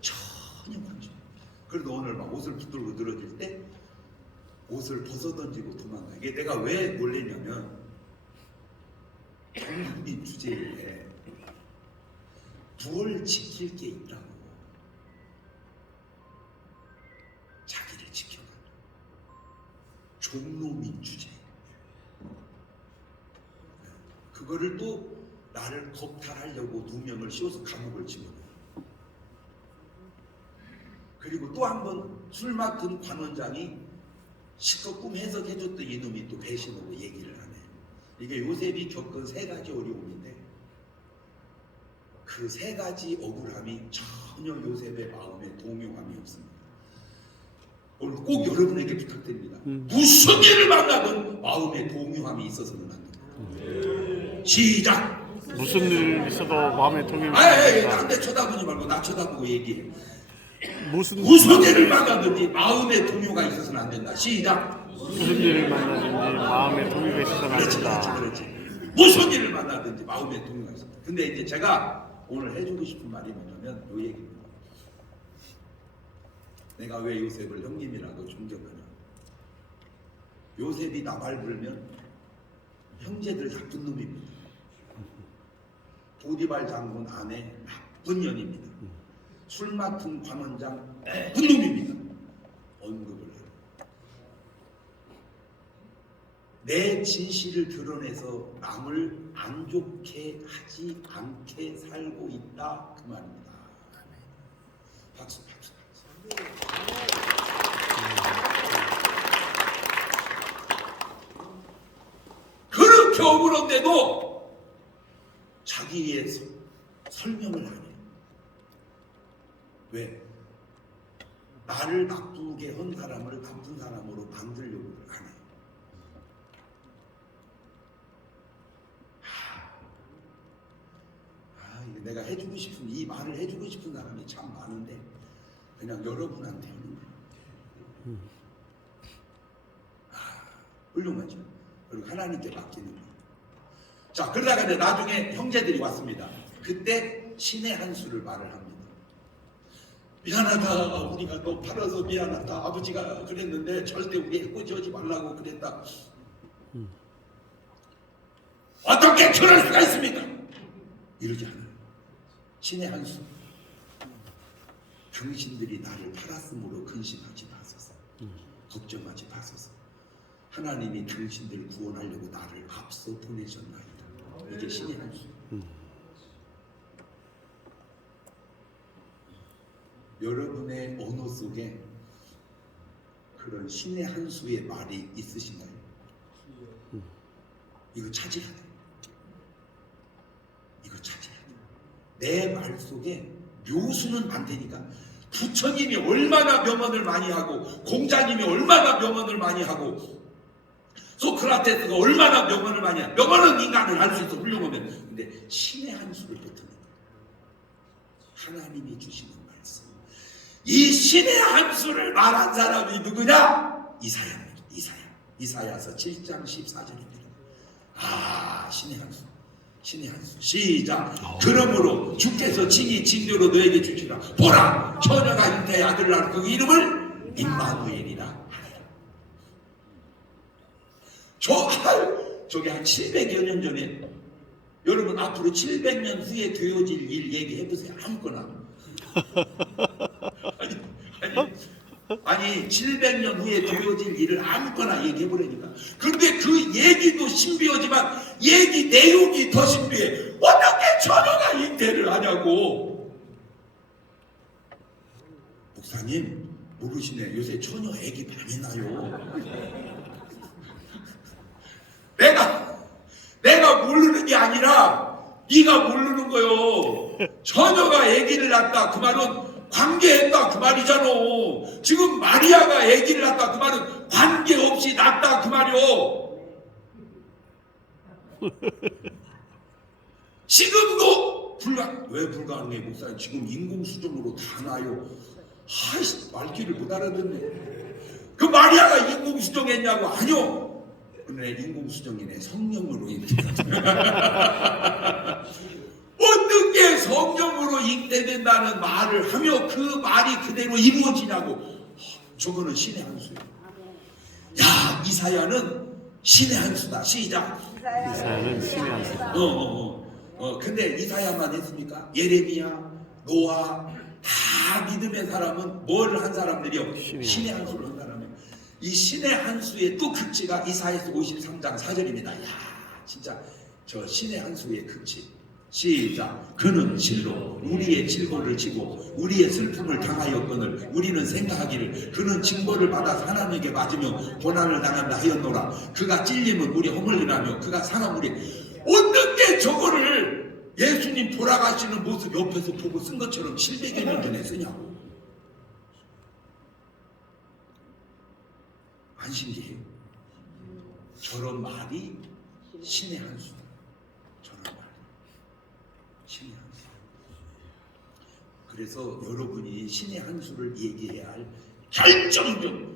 전혀 관심. 그래도 오늘 막 옷을 붙들고 늘어질 때 옷을 벗어던지고 도망가. 이게 내가 왜 놀랬냐면 우리 주제에 뭘 지킬 게 있다고 자기를 지켜가는 종로민 주제. 그거를 또 나를 겁탈하려고 누명을 씌워서 감옥을 집어넣어요. 그리고 또 한 번 술 맡은 관원장이 실컷 꿈 해석해줬던 이놈이 또 배신하고 얘기를 하네. 이게 요셉이 겪은 3가지 어려움인데 그 3가지 억울함이 전혀 요셉의 마음에 동요함이 없습니다. 오늘 꼭 여러분에게 부탁드립니다. 무슨 일을 만나든 마음의 동요함이 있어서는 안 됩니다. 시작. 무슨 일 있어도 마음에 동요가 나한테 쳐다보지 말고 나 쳐다보고 얘기해. 무슨 일을 만나든지 마음의 동요가 있어서는 안 된다. 시작. 무슨 일을 만나든지 마음에 동요가 있어서는 안 된다. 그렇지. 무슨 일을 만나든지 마음의 동요가 있어. 근데 이제 제가 오늘 해주고 싶은 말이 뭐냐면 요 얘기입니다. 내가 왜 요셉을 형님이라고 존경하냐? 요셉이 나발 불면 형제들 나쁜 놈입니다. 보디발 장군 아내 나쁜 년입니다. 술 맡은 관원장 나쁜 놈입니다. 언급을 해요. 내 진실을 드러내서 남을 안 좋게 하지 않게 살고 있다 그 말입니다. 박수. 그렇게 억울한데도 자기의 설명을 안 해요. 왜? 나를 나쁘게 한 사람을 나쁜 사람으로 만들려고 안 해요. 내가 해주고 싶은 이 말을 해주고 싶은 사람이 참 많은데 그냥 여러분한테 하는 거예요. 훌륭하죠. 그리고 하나님께 맡기는 거예요. 자, 그러다가 이제 나중에 형제들이 왔습니다. 그때 신의 한 수를 말을 합니다. 미안하다. 우리가 너 팔아서 미안하다. 아버지가 그랬는데 절대 우리 해코지하지 말라고 그랬다. 어떻게 그럴 수가 있습니까? 이러지 않아요. 신의 한 수. 당신들이 나를 팔았으므로 근심하지 마소서. 걱정하지 마소서. 하나님이 당신들을 구원하려고 나를 앞서 보내셨나이다. 이게 신의 한 수. 여러분의 언어 속에 그런 신의 한 수의 말이 있으신가요? 이거 찾아야 돼. 이거 찾아야 돼. 내 말 속에 묘수는 안 되니까 부처님이 얼마나 명언을 많이 하고 공자님이 얼마나 명언을 많이 하고 소크라테스가 얼마나 명언을 많이 하고 명언은 인간을 할 수 있어 훌륭하면 근데 신의 한 수를 뱉어내는 하나님이 주시는 말씀 이 신의 한 수를 말한 사람이 누구냐? 이사야입니다. 이사야서 7장 14절입니다. 신의 한 수 신의 한 수 시작. 그러므로 주께서 칭히 칭조로 너에게 주시라. 보라 처녀가 잉태의 아들을 낳을 그 이름을 임마누엘이라 하리라. 저게 한 700여 년 전에 여러분 앞으로 700년 후에 되어질 일 얘기해보세요. 아무거나. 아니 700년 후에 되어질 일을 아무거나 얘기해보라니까. 근데 그 얘기도 신비하지만 얘기 내용이 더 신비해. 어떻게 처녀가 잉태를 하냐고. 목사님 모르시네. 요새 처녀 애기 많이 나요. 내가 모르는 게 아니라 네가 모르는 거요. 처녀가 아기를 낳았다 그 말은 관계했다 그 말이잖아. 지금 마리아가 아기를 낳았다 그 말은 관계없이 낳았다 그 말이요. 지금도 왜 불가능해 목사님? 지금 인공수정으로 다 나요. 말귀를 못 알아듣네. 그 마리아가 인공수정했냐고. 아니요. 그래 인공수정이네. 성령으로 잉태한다. 어떻게 성령으로 잉태된다는 말을 하며 그 말이 그대로 이루어지냐고. 저거는 신의 한 수예요. 야 이사야는 신의 한 수다. 시작. 이사야는 신의 한 수다. 근데 이사야만 했습니까? 예레미야, 노아 다 믿음의 사람은 뭘 한 사람들이요? 신의 한 수를 한 사람이에요. 이 신의 한 수의 또 극치가 이사야서 53장 4절입니다. 야 진짜 저 신의 한 수의 극치. 시작. 그는 진로 우리의 질고를 지고 우리의 슬픔을 당하였거늘 우리는 생각하기를 그는 징벌을 받아 하나님에게 맞으며 고난을 당한다 하였노라. 그가 찔림은 우리 허물리라며 그가 상함 우리. 어떻게 저거를 예수님 돌아가시는 모습 옆에서 보고 쓴 것처럼 700여 년 전에 쓰냐고. 안 신기해요? 저런 말이 신의 한 수다. 저런 말 신의 한 수. 그래서 여러분이 신의 한 수를 얘기해야 할 결정적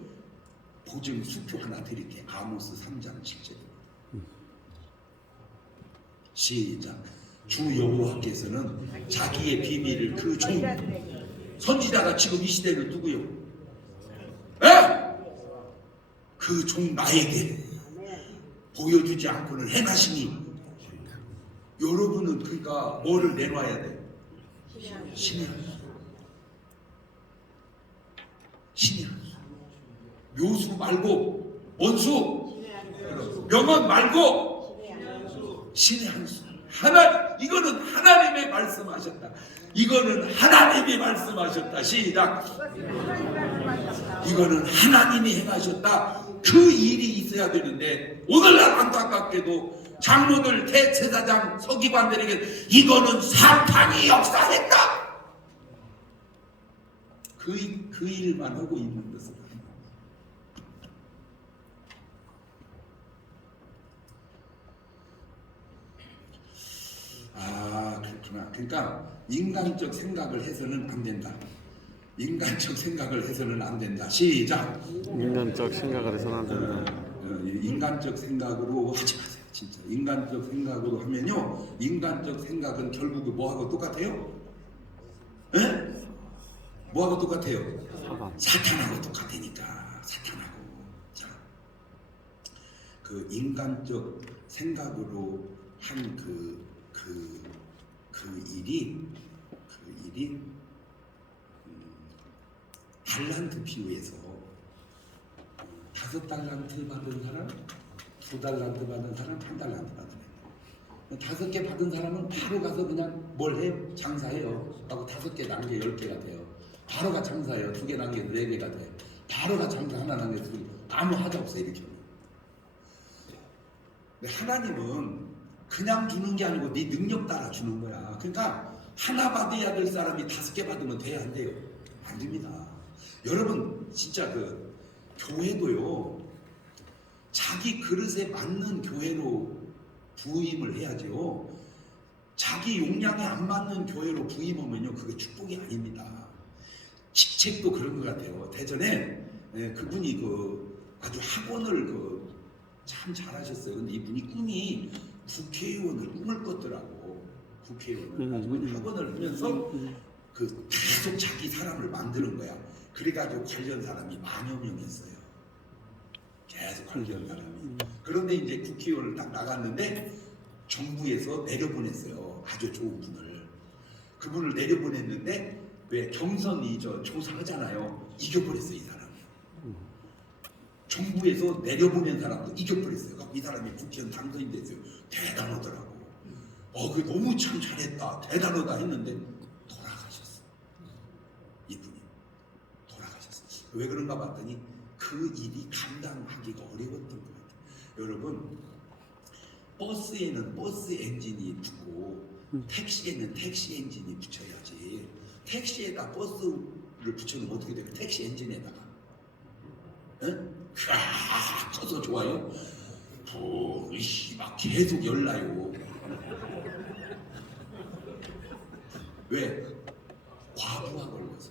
보증 수표 하나 드릴게요. 아모스 3장 7절입니다. 시작. 주 여호와께서는 자기의 비밀을 그 종 선지자가 지금 이 시대는 누구요? 에? 그 종 나에게 보여주지 않고는 행하시니 여러분은 그러니까 뭐를 내놔야 돼? 신의 한 수. 신의 한 수. 묘수 말고 원수, 명언 말고 신의 한 수. 이거는 하나님의 말씀하셨다. 이거는 하나님이 말씀하셨다. 시작. 이거는 하나님이 행하셨다. 그 일이 있어야 되는데 오늘날 안타깝게도 장로들, 대제사장, 서기관들에게 이거는 사탄이 역사했다. 그 일만 하고 있는 것은 그렇구나. 그러니까 인간적 생각을 해서는 안 된다. 인간적 생각을 해서는 안 된다. 시작. 인간적 생각을 해서는 안 된다. 인간적 생각으로 하지 마세요. 진짜 인간적 생각으로 하면요, 인간적 생각은 결국 뭐하고 똑같아요? 에? 뭐하고 똑같아요? 사탄하고 똑같으니까. 사탄하고. 자, 그 인간적 생각으로 한 그 일이 달란트 비유에서 5달란트 받은 사람, 2달란트 받은 사람, 1달란트 받은 사람. 5개 받은 사람은 바로 가서 그냥 뭘 해요? 장사해요. 하고 5개 남게 10개가 돼요. 바로 가 장사해요. 2개 남게 4개가 돼요. 바로 가 장사 하나 남게 2개. 아무 하자 없어요. 이렇게. 근데 하나님은 그냥 주는 게 아니고 네 능력 따라 주는 거야. 그러니까 하나 받아야 될 사람이 5개 받으면 돼야 안 돼요? 안 됩니다. 여러분 진짜 그 교회도요, 자기 그릇에 맞는 교회로 부임을 해야죠. 자기 용량에 안 맞는 교회로 부임하면요, 그게 축복이 아닙니다. 직책도 그런 것 같아요. 대전에 그분이 아주 학원을 참 잘하셨어요. 근데 이분이 꿈이 국회의원을 꿈을 꿨더라고. 국회의원을 가지고 학원을 하면서 계속 자기 사람을 만드는 거야. 그래가지고 관련 사람이 10,000여 명이었어요. 계속 관련 사람이. 그런데 이제 국회의원을 딱 나갔는데 정부에서 내려보냈어요. 아주 좋은 분을. 그분을 내려보냈는데 왜 경선이 조사하잖아요. 이겨버렸어요, 이 사람이. 정부에서 내려보낸 사람도 이겨버렸어요. 이 사람이 국회의원 당선이 됐어요. 대단하더라고. 그게 너무 참 잘했다, 대단하다 했는데 돌아가셨어. 이분이 돌아가셨어. 왜 그런가 봤더니 그 일이 감당하기가 어려웠던 것 같아요. 여러분, 버스에는 버스 엔진이 붙고 택시에는 택시 엔진이 붙여야지. 택시에다 버스를 붙여놓으면 어떻게 돼요? 택시 엔진에다가 커서 좋아요? 막 계속 열나요. 왜? 과부하 걸려서.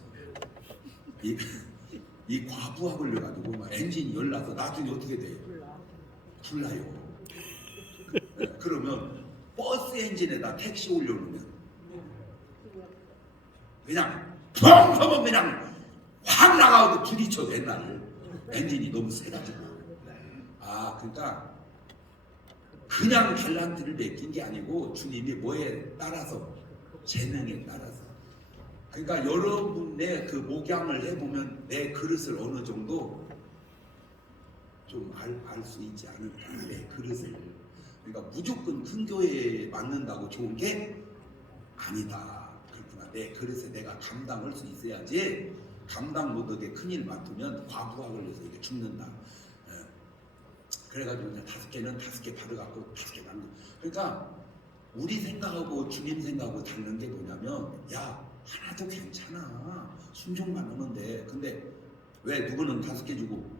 이 과부하 걸려가지고 막 엔진이 열나서 나중에 어떻게 돼요? 불나요. 그러면 버스 엔진에다 택시 올려놓으면 그냥 펑 하면 그냥 확 나가고 부딪혀. 옛날 엔진이 너무 세가지고. 그러니까 그냥 달란트를 맡긴 게 아니고 주님이 뭐에 따라서, 재능에 따라서. 그러니까 여러분의 그 목양을 해보면 내 그릇을 어느 정도 좀 알 수 있지 않을까. 내 그릇을. 그러니까 무조건 큰 교회에 맞는다고 좋은 게 아니다. 그렇구나. 내 그릇에 내가 감당할 수 있어야지. 감당 못하게 큰일 맡으면 과부하 걸려서 이게 죽는다. 그래가지고 그냥 5개는 5개 받아갖고 5개 받는. 그러니까 우리 생각하고 주님 생각하고 다른 게 뭐냐면, 야, 하나도 괜찮아. 순종만 하면 돼. 근데 왜 누구는 5개 주고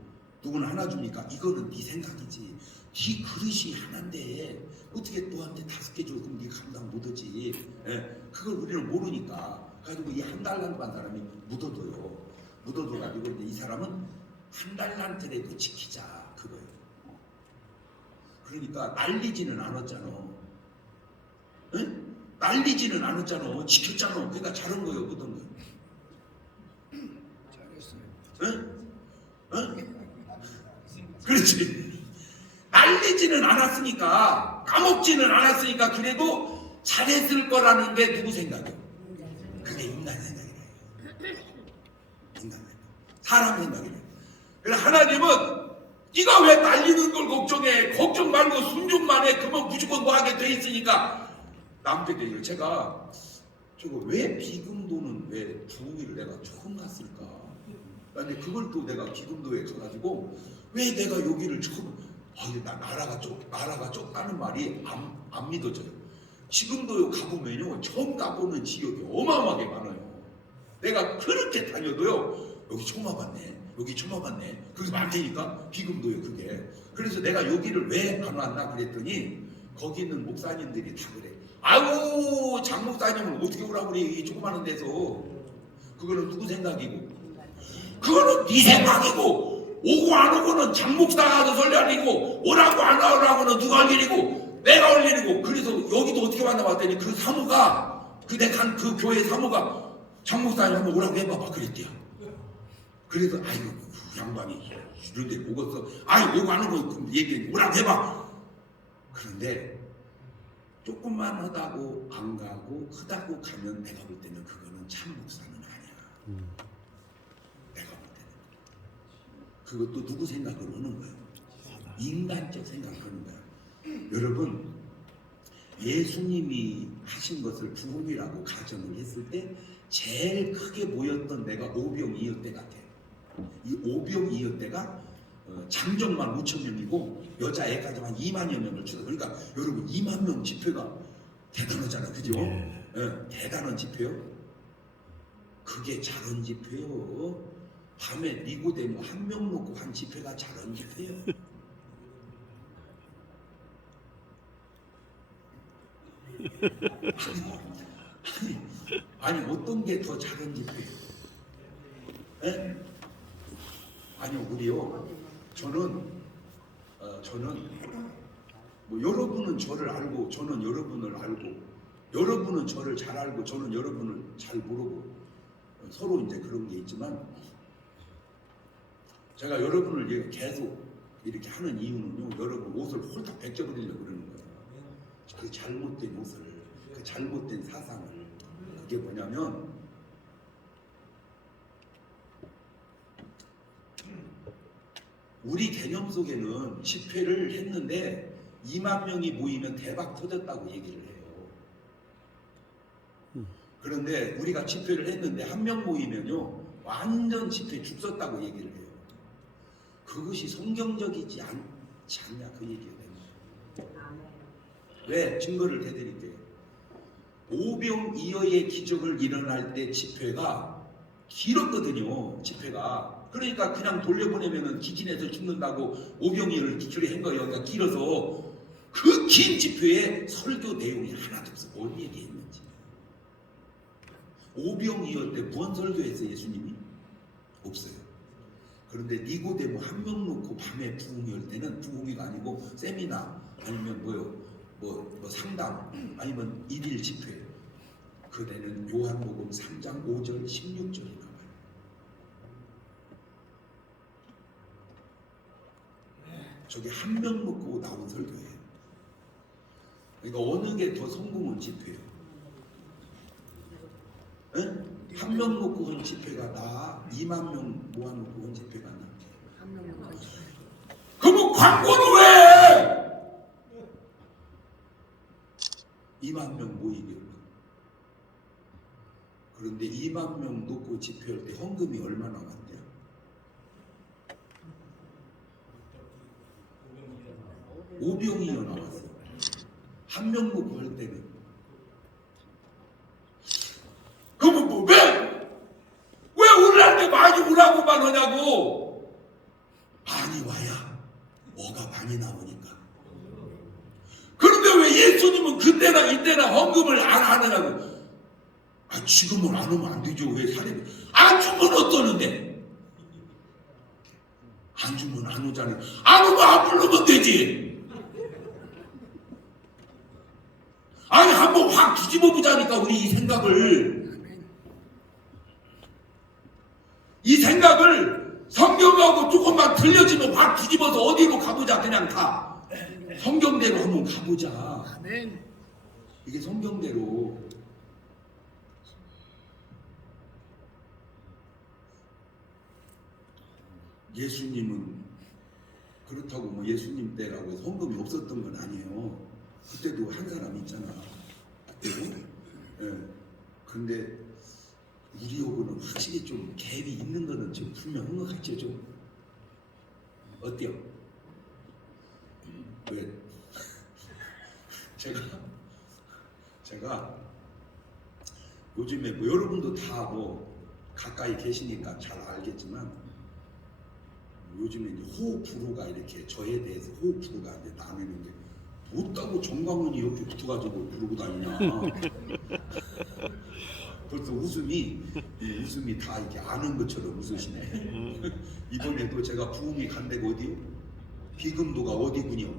누구는 하나 줍니까? 이거는 네 생각이지. 네 그릇이 하나인데 어떻게 너한테 5개 줘? 그럼 네 감당 못하지. 예? 그걸 우리는 모르니까. 가지고 이 한 달란트만 사람이 묻어둬요. 묻어둬가지고 이제 이 사람은 한 달란트라도 지키자 그거예요. 그러니까 날리지는 않았잖아. 응? 날리지는 않았잖아. 지켰잖아. 그러니까 잘한 거예요. 어떤 거예요? 응? 응? 그렇지. 날리지는 않았으니까, 까먹지는 않았으니까 그래도 잘했을 거라는 게 누구 생각이에요? 그게 인간 생각이에요. 인간 생각. 사람 생각이에요. 그래서 하나님은 네가 왜 날리는 걸 걱정해? 걱정 말고 순종만 해. 그러면 무조건 뭐 하게 돼 있으니까. 남편이 제가 저거 왜 비금도는 왜 부흥회를 내가 처음 갔을까? 근데 그걸 또 내가 비금도에 가가지고 왜 내가 여기를 처음 나라가 좁다는 말이 안 믿어져요. 지금도 가보면요 처음 가보는 지역이 어마어마하게 많아요. 내가 그렇게 다녀도요 여기 처음 와봤네. 여기 처음 와봤네. 그게 많다니까 비금도요 그게. 그래서 내가 여기를 왜 안 왔나 그랬더니 거기 있는 목사님들이 다 그래. 아우 장 목사님은 어떻게 오라고 그래 이 조그마한 데서. 그거는 누구 생각이고? 그거는 네 생각이고 오고 안 오고는 장 목사가 설레리고 오라고 안 오라고는 누가 할 일이고 내가 할 일이고. 그래서 여기도 어떻게 만나봤더니 그 사모가 내가 간 그 교회 사모가 장 목사님 한번 오라고 해봐봐 그랬대요. 그래서 아이고 그 양반이 이런데 보고서 아이 오고 안 오고 얘기해 오라고 해봐. 그런데 조금만 하다고 안 가고 크다고 가면 내가 볼 때는 그거는 참 목사는 아니야. 내가 볼 때는 그것도 누구 생각으로 하는 거예요? 인간적 생각을 하는 거야. 여러분 예수님이 하신 것을 부흥이라고 가정을 했을 때 제일 크게 모였던 데가 오병이어때 같아요. 이 오병이어때가 장정만 5,000명이고 여자애까지만 2만여 명을 주고. 그러니까 여러분 2만 명 집회가 대단하잖아요. 그죠? 네. 대단한 집회요. 그게 잘한 집회요. 밤에 니고데모 1명 놓고 한 집회가 잘한 집회요. 아니 어떤 게 더 잘한 집회예요? 에? 아니요 우리요. 저는 뭐 여러분은 저를 알고 저는 여러분을 알고 여러분은 저를 잘 알고 저는 여러분을 잘 모르고 서로 이제 그런 게 있지만 제가 여러분을 계속 이렇게 하는 이유는요 여러분 옷을 홀딱 벗겨버리려고 그러는 거예요. 그 잘못된 옷을 그 잘못된 사상을. 그게 뭐냐면 우리 개념 속에는 집회를 했는데 2만 명이 모이면 대박 터졌다고 얘기를 해요. 그런데 우리가 집회를 했는데 1명 모이면요 완전 집회 죽었다고 얘기를 해요. 그것이 성경적이지 않지 않냐 그 얘기가 됩니다. 왜? 증거를 대드릴게요. 오병이어의 기적을 일어날 때 집회가 길었거든요. 집회가. 그러니까 그냥 돌려보내면은 기진해서 죽는다고 오병이어를 기술에 한 거예요. 그러니까 길어서 그 긴 집회에 설교 내용이 하나도 없어. 뭔 얘기했는지. 오병이어 때 무슨 설교했어요? 예수님이? 없어요. 그런데 니고데모 1명 놓고 밤에 부흥회 때는 부흥회가 아니고 세미나 아니면 뭐 상담 아니면 1일 집회. 그때는 요한복음 3장 5절 16절이 나와요. 저게 1명 놓고 나온 설교예요. 그러니까 어느 게 더 성공한 집회예요? 1명 놓고 한 집회가 나 2만 명 모아놓고 한 집회가 나. 그럼 광고는 왜 2만 명 모이게? 그런데 2만 명 놓고 집회할 때 헌금이 얼마나 왔대요? 오병이어 나왔어요. 1명 놓고 할 때는. 그러면 뭐 왜 우리한테 많이 오라고만 하냐고. 많이 와야 뭐가 많이 나오니까. 그런데 왜 예수님은 그때나 이때나 헌금을 안 하느냐고. 지금은 안 오면 안 되죠. 왜 사례비 안 주면 어떠는데? 안 주면 안 오잖아요. 안 오면 안 부르면 되지. 아니 한번 확 뒤집어 보자니까. 우리 이 생각을 성경하고 조금만 틀려지면 확 뒤집어서 어디로 가보자. 그냥 가. 성경대로 한번 가보자. 이게 성경대로. 예수님은 그렇다고 뭐 예수님 때라고 해서 헌금이 없었던 건 아니에요. 그때도 한 사람 있잖아. 그때도. 예. 근데 우리하고는 확실히 좀 갭이 있는 거는 좀 분명한 것 같죠. 좀 어때요? 왜? 제가 요즘에 뭐 여러분도 다 뭐 가까이 계시니까 잘 알겠지만 요즘에 이제 호흡 불호가 이렇게 저에 대해서 호흡 불호가 이제 나뉘는 게 못다고 정광훈이 옆에 붙어가지고 부르고 다니냐. 벌써 웃음이 다 이렇게 아는 것처럼 웃으시네. 이번에도 제가 부흥이 간 데가 어디요? 비금도가 어디군요?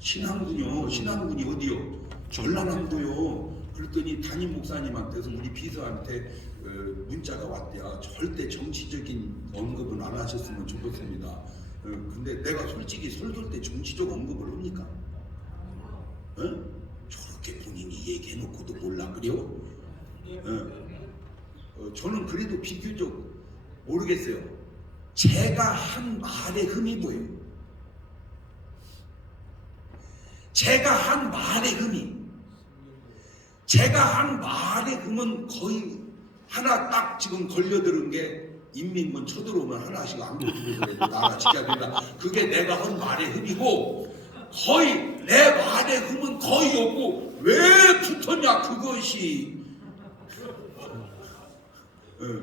신안군요. 신안군이 어디요? 전라남도요. 그랬더니 담임 목사님한테서 우리 비서한테 문자가 왔대요. 절대 정치적인 언급은 안 하셨으면 좋겠습니다. 근데 내가 솔직히 설교할 때 정치적 언급을 합니까? 저렇게 본인이 얘기해놓고도 몰라 그래요? 저는 그래도 비교적 모르겠어요. 제가 한 말에 흠이 보여요. 제가 한 말의 흠은 거의 하나 딱 지금 걸려드는 게 인민군 쳐들어오면 하나씩 안고 들어서 나라 지켜야 된다. 그게 내가 한 말의 흠이고 거의 내 말의 흠은 거의 없고 왜 붙었냐 그것이.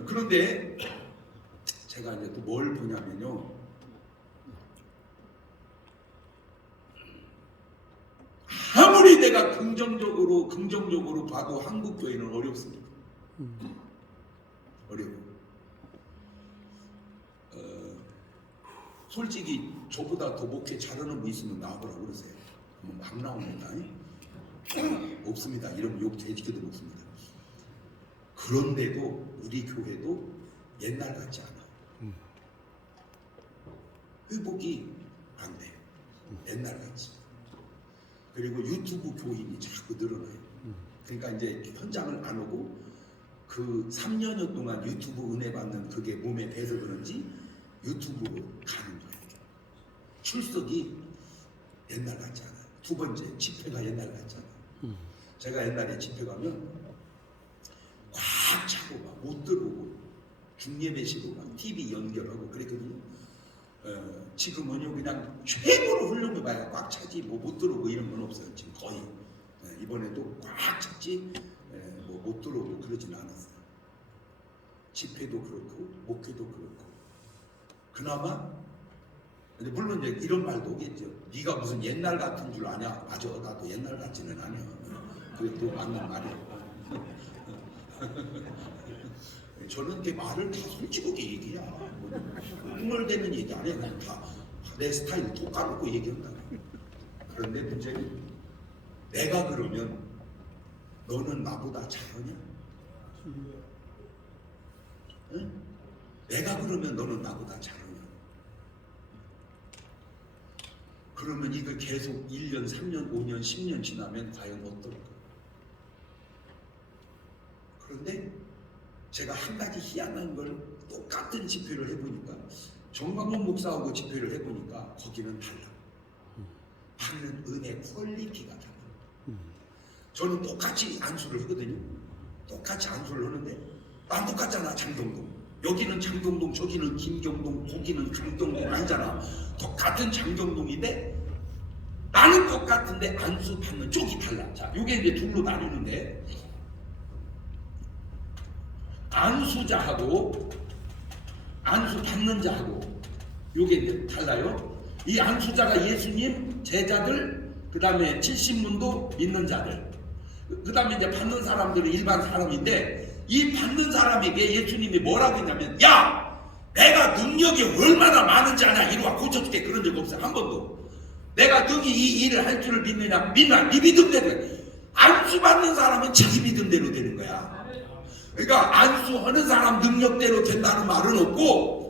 그런데 제가 이제 또 뭘 보냐면요. 아무리 내가 긍정적으로 봐도 한국 교회는 어렵습니다. 어려워. 솔직히 저보다 더 목회 잘하는 분 있으면 나와보라고 그러세요. 막 나옵니다. 없습니다. 이런 욕 제지기도 없습니다. 그런데도 우리 교회도 옛날 같지 않아. 회복이 안 돼요. 옛날 같이. 그리고 유튜브 교인이 자꾸 늘어나요. 그러니까 이제 현장을 안 오고 그 3년여 동안 유튜브 은혜 받는 그게 몸에 배서 그런지 유튜브로 가는 거예요. 출석이 옛날 같지 않아요. 두 번째, 집회가 옛날 같지 않아요. 제가 옛날에 집회 가면 꽉 차고 막 못 들어오고 중예배시고 막 TV 연결하고 그랬거든요. 지금은요 그냥 최고로 훌륭히 봐야 꽉 차지 뭐 못 들어오고 이런 건 없어요. 지금 거의. 이번에도 꽉 찼지 뭐 못 들어오고 그러지는 않았어요. 집회도 그렇고 목회도 그렇고. 그나마 물론 이제 이런 말도 오겠죠. 네가 무슨 옛날 같은 줄 아냐? 맞아, 나도 옛날 같지는 않아. 그게 또 맞는 말이에요. 저는 그 말을 다 솔직하게 얘기야. 흥얼대는 얘기 안 해. 그냥 다 내 스타일 톡 까놓고 얘기한다. 그런데 문제는 내가 그러면 너는 나보다 잘하냐? 응? 내가 그러면 너는 나보다 잘하냐? 그러면 이거 계속 1년, 3년, 5년, 10년 지나면 과연 어떨까? 그런데 제가 한 가지 희한한 걸 똑같은 집회를 해보니까 정광훈 목사하고 집회를 해보니까 거기는 달라. 하는 은혜 퀄리티가 달라. 저는 똑같이 안수를 하거든요. 똑같이 안수를 하는데 난 똑같잖아. 장경동. 여기는 장경동, 저기는 김경동, 거기는 강경동 아니잖아. 똑같은 장경동인데 나는 똑같은데 안수 받는 쪽이 달라. 자, 요게 이제 둘로 나누는데 안수자하고 안수 받는 자하고 요게 이제 달라요. 이 안수자가 예수님 제자들, 그 다음에 70문도 믿는 자들, 그 다음에 이제 받는 사람들은 일반 사람인데, 이 받는 사람에게 예수님이 뭐라고 했냐면, 야! 내가 능력이 얼마나 많은지 아냐? 이리 와 고쳐줄게. 그런 적 없어요. 한 번도. 내가 능히 이 일을 할 줄을 믿느냐? 믿나? 네 믿음대로. 안수받는 사람은 자기 믿음대로 되는 거야. 그러니까 안수하는 사람 능력대로 된다는 말은 없고,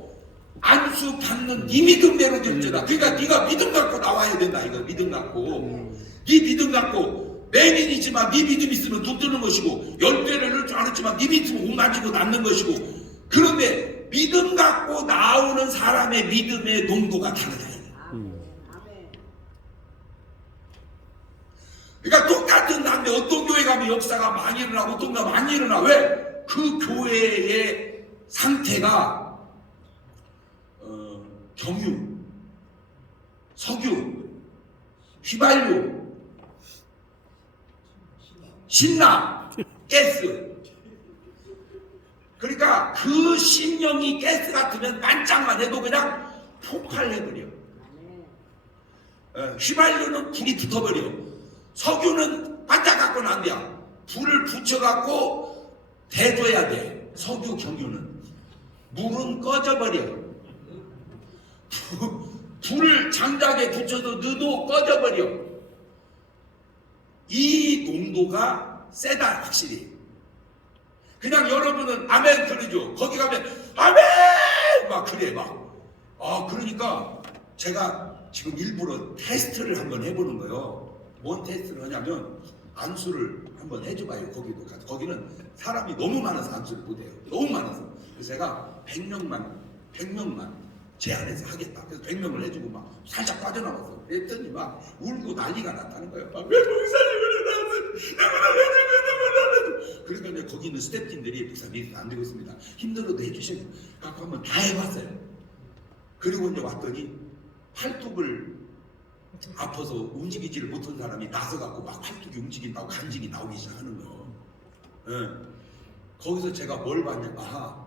안수받는 네 믿음대로 될지다. 그러니까 네가 믿음 갖고 나와야 된다. 이거 믿음 갖고. 네 믿음 갖고 맹인이지만 네 믿음 있으면 눈 뜨는 것이고, 열대를 넣을 줄 알았지만 네 믿음은 옷 만지고 낫는 것이고. 그런데 믿음 갖고 나오는 사람의 믿음의 농도가 다르다. 그러니까 똑같은 나인데 어떤 교회 가면 역사가 많이 일어나고 어떤 가 많이 일어나. 왜? 그 교회의 상태가 경유, 석유, 휘발유, 신라, 가스. 그러니까 그 심령이 가스 같으면 반짝만 해도 그냥 폭발해버려. 휘발유는 불이 붙어버려. 석유는 반짝갖고는 안 돼. 불을 붙여갖고 대줘야 돼. 석유 경유는. 물은 꺼져버려. 불을 장작에 붙여서 넣어도 꺼져버려. 이 농도가 세다 확실히. 그냥 여러분은 아멘 그러죠. 거기 가면 아멘 막 그래 막. 그러니까 제가 지금 일부러 테스트를 한번 해보는 거예요. 뭔 테스트를 하냐면 안수를 한번 해줘봐요. 거기도 가서. 거기는 사람이 너무 많아서 안수를 못해요. 너무 많아서. 그래서 제가 100명만 제안해서 하겠다. 그래서 100명을 해주고 막 살짝 빠져나와서 그랬더니 막 울고 난리가 났다는 거예요. 왜 목사님을 해주고 그러니까 이제 거기 있는 스태프팀들이 목사님 안 되고 있습니다. 힘들어도 해주셔야 돼요. 갖고 한번 다 해봤어요. 그리고 이제 왔더니 팔뚝을 아파서 움직이지를 못한 사람이 나서갖고 막 팔뚝이 움직인다고 간증이 나오기 시작하는 거예요. 거기서 제가 뭘 봤냐면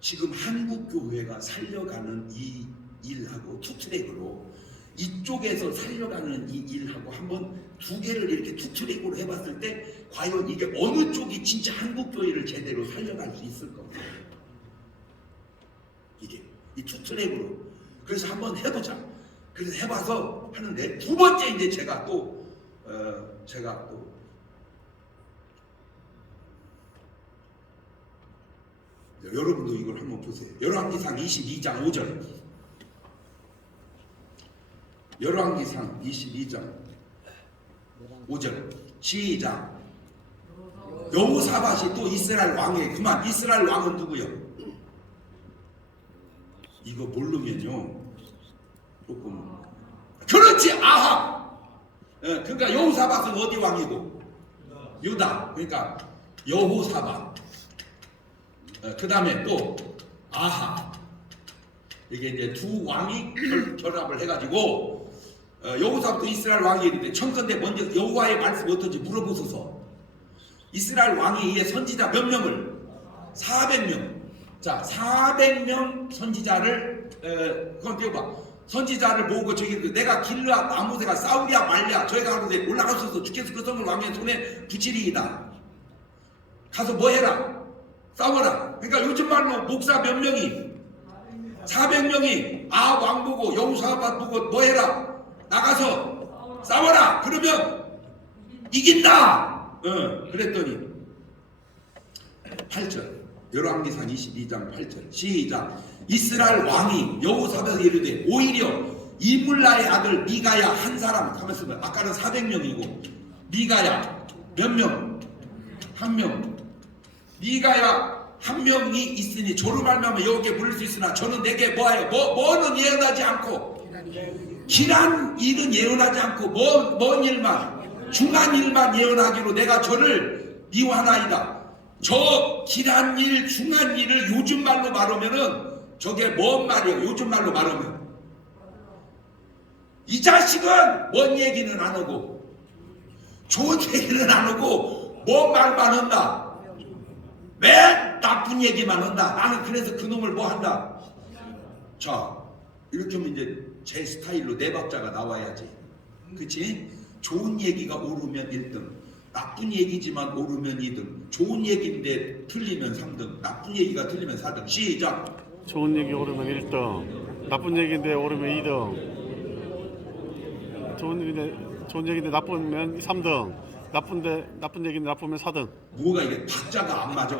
지금 한국교회가 살려가는 이 일하고 투트랙으로 이쪽에서 살려가는 이 일하고 한번 두 개를 이렇게 투트랙으로 해봤을 때 과연 이게 어느 쪽이 진짜 한국교회를 제대로 살려갈 수 있을 겁니다. 이게 이 투트랙으로. 그래서 한번 해보자. 그래서 해봐서 하는데 두 번째 이제 제가 또 여러분도 이걸 한번 보세요. 열왕기상 22장 5절. 열왕기상 22장 5절 시작. 여호사밧이 또 이스라엘 왕이에요. 그만. 이스라엘 왕은 누구요? 이거 모르면요 조금 그렇지. 아합. 그러니까 여호사밧은 어디 왕이고? 유다. 그러니까 여호사밧. 그 다음에 또 아합. 이게 이제 두 왕이 결합을 해가지고 여호사밧도 이스라엘 왕이었는데 청컨대 먼저 여호와의 말씀 어떤지 물어보소서. 이스라엘 왕이 이에 선지자 몇 명을? 400명. 자, 400명 선지자를 그건 띄워봐. 선지자를 모으고 저기 내가 길르앗 아모세가 싸우랴 말랴 저희가 하는데 올라가셔서 주께서 그 성을 왕의 손에 붙이리이다. 가서 뭐 해라? 싸워라. 그러니까 요즘 말로 목사 몇 명이? 400명이 왕 보고 여호사밧 보고 뭐 해라? 나가서 싸워라. 그러면 이긴다. 그랬더니 8절. 열왕기상 22장 8절 시작. 이스라엘 왕이 여호사밧에게 이르되 오히려 이물라의 아들 미가야 한 사람 가만있으면 아까는 400명이고 미가야 몇 명? 한 명. 미가야 한 명이 있으니 저로 말미암아 여호와께 물을 수 있으나 저는 내게 뭐하여 뭐는 예언하지 않고 길한 일은 예언하지 않고 먼 일만 중한 일만 예언하기로 내가 저를 미워하나이다. 저 길한 일 중한 일을 요즘 말로 말하면은 저게 뭔 말이에요? 요즘 말로 말하면 이 자식은 뭔 얘기는 안 하고 좋은 얘기는 안 하고 뭔 말만 한다. 맨 나쁜 얘기만 한다. 나는 그래서 그놈을 뭐 한다. 자, 이렇게 하면 이제 제 스타일로 네 박자가 나와야지. 그치? 좋은 얘기가 오르면 1등, 나쁜 얘기지만 오르면 2등, 좋은 얘기인데 틀리면 3등, 나쁜 얘기가 틀리면 4등. 시작! 좋은 얘기 오르면 1등, 나쁜 얘기인데 오르면 2등, 좋은 얘기인데 나쁘면 3등, 나쁜 얘기인데 나쁘면 4등. 뭐가 이게 박자가 안 맞아.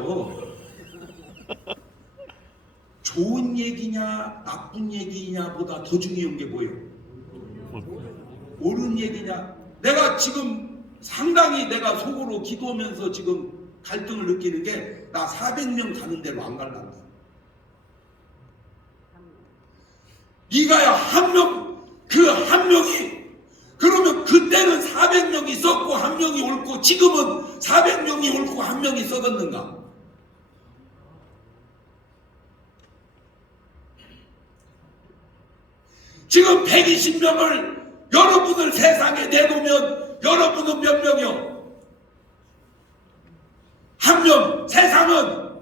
좋은 얘기냐 나쁜 얘기냐보다 더 중요한 게 뭐예요? 옳은 얘기냐? 내가 지금 상당히 내가 속으로 기도하면서 지금 갈등을 느끼는 게 나 400명 가는 대로 안 갈란다. 네가야 한 명, 그 한 명이 그러면 그때는 400명이 썼고 한 명이 옳고 지금은 400명이 옳고 한 명이 써졌는가? 지금 120명을 여러분을 세상에 내놓으면 여러분은 몇 명이요? 한 명, 세상은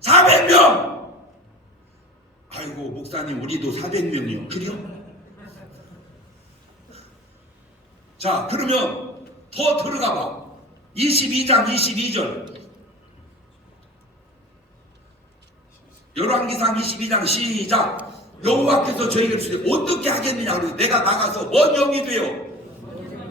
400명. 아이고 목사님 우리도 400명이요. 그래요? 자 그러면 더 들어가 봐. 22장 22절 열왕기상 22장 시작. 여호와께서 저희에게 주시되 어떻게 하겠느냐. 내가 나가서 뭔 영이 되어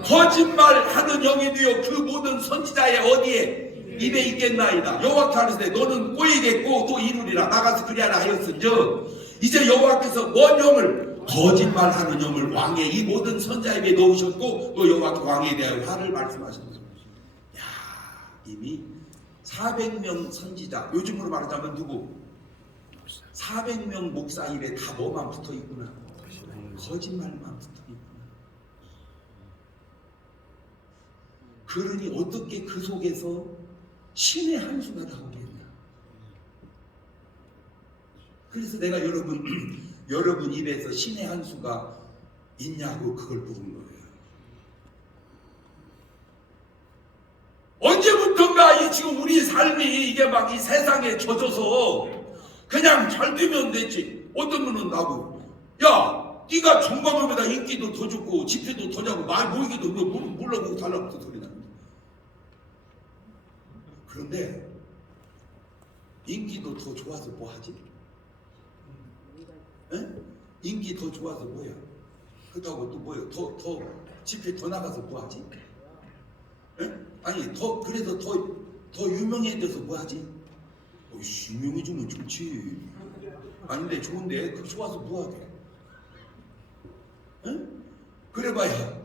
거짓말하는 영이 되어 그 모든 선지자의 어디에 입에 있겠나이다. 여호와께서 하시되 너는 꼬이겠고 또 이루리라. 나가서 그리하라 하였은즉 이제 여호와께서 뭔 영을 거짓말하는 영을 왕의 이 모든 선지자 입에 넣으셨고 또 여호와께 왕에 대하여 화를 말씀하셨습니다. 야 이미 400명 선지자 요즘으로 말하자면 누구? 400명 목사 입에 다 뭐만 붙어 있구나. 거짓말만 붙어 있구나. 그러니 어떻게 그 속에서 신의 한 수가 나오겠냐. 그래서 내가 여러분 입에서 신의 한 수가 있냐고 그걸 물은 거예요. 언제부턴가 이 지금 우리 삶이 이게 막 이 세상에 젖어서 그냥 잘 되면 됐지. 어떤 분은 나고 야 네가 정광훈보다 인기도 더 좋고 지표도 더 자고 말 모이기도 몰라보고 달라붙어 소리 납니다. 그런데 인기도 더 좋아서 뭐하지? 에? 인기 더 좋아서 뭐야? 그렇다고 또 뭐야? 더 집회 더 나가서 뭐하지? 에? 아니 그래서 더 유명해져서 뭐하지? 유명해지면 좋지. 아닌데 좋은데 그 좋아서 뭐하게? 에? 그래봐야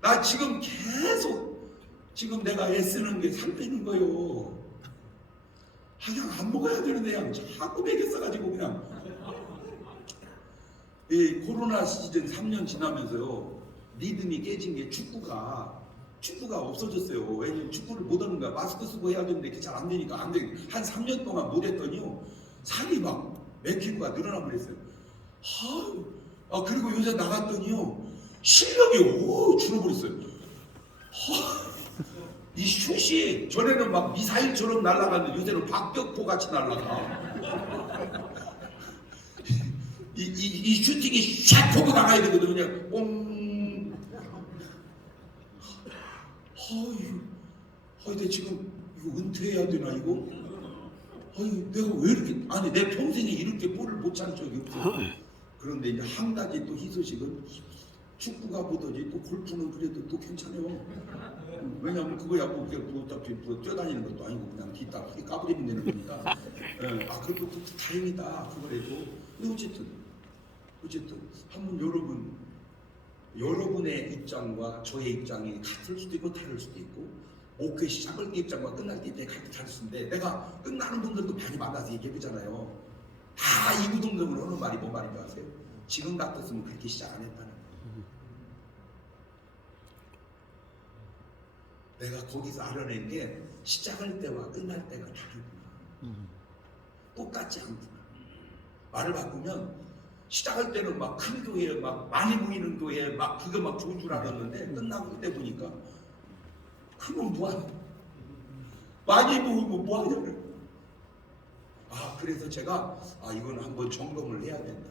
나 지금 계속 지금 내가 애쓰는 게 살 빼는 거요. 그냥 안 먹어야 되는데 그냥 자꾸 먹였어가지고 그냥 이 코로나 시즌 3년 지나면서요 리듬이 깨진 게 축구가 없어졌어요. 왜냐면 축구를 못 하는 거야. 마스크 쓰고 해야 되는데 그게 잘 안 되니까 안 돼. 한 3년 동안 못 했더니요 살이 막 몇 킬로가 늘어나 버렸어요. 그리고 요새 나갔더니요 실력이 줄어버렸어요. 이 슛이 전에는 막 미사일처럼 날아갔는데 요새는 박격포 같이 날아가. 이 슈팅이 샥 보고 나가야 되거든요. 그냥 뽕. 내 지금 이거 은퇴해야 되나 이거? 내가 왜 이렇게 아니 내 평생에 이렇게 볼을 못 찬 적이 없어. 그런데 이제 한 가지 또 희소식은 축구가 보더니 또 골프는 그래도 또 괜찮아요. 왜냐하면 그거야 뭐 어차피 뭐 뛰어다니는 것도 아니고 그냥 뒤따 까부리면 되는 거니까. 그래도 다행이다 그거라도. 근데 어쨌든 한번 여러분의 입장과 저의 입장이 같을 수도 있고 다를 수도 있고 목회 시작할 때 입장과 끝날 때 입장이 다를 수 있는데 내가 끝나는 분들도 많이 만나서 얘기해보잖아요. 다 이구동성으로 하는 말이 뭔 말인지 아세요? 지금 같았으면 그렇게 시작 안 했다는 거예요. 내가 거기서 알아낸 게 시작할 때와 끝날 때가 다르구나. 똑같지 않구나. 말을 바꾸면 시작할 때는 막 큰 교회, 막 많이 모이는 교회, 막 그거 막 좋은 줄 알았는데 끝나고 그때 보니까 그건 뭐하냐? 많이 모으면 뭐하냐? 그래서 제가 이건 한번 점검을 해야 된다.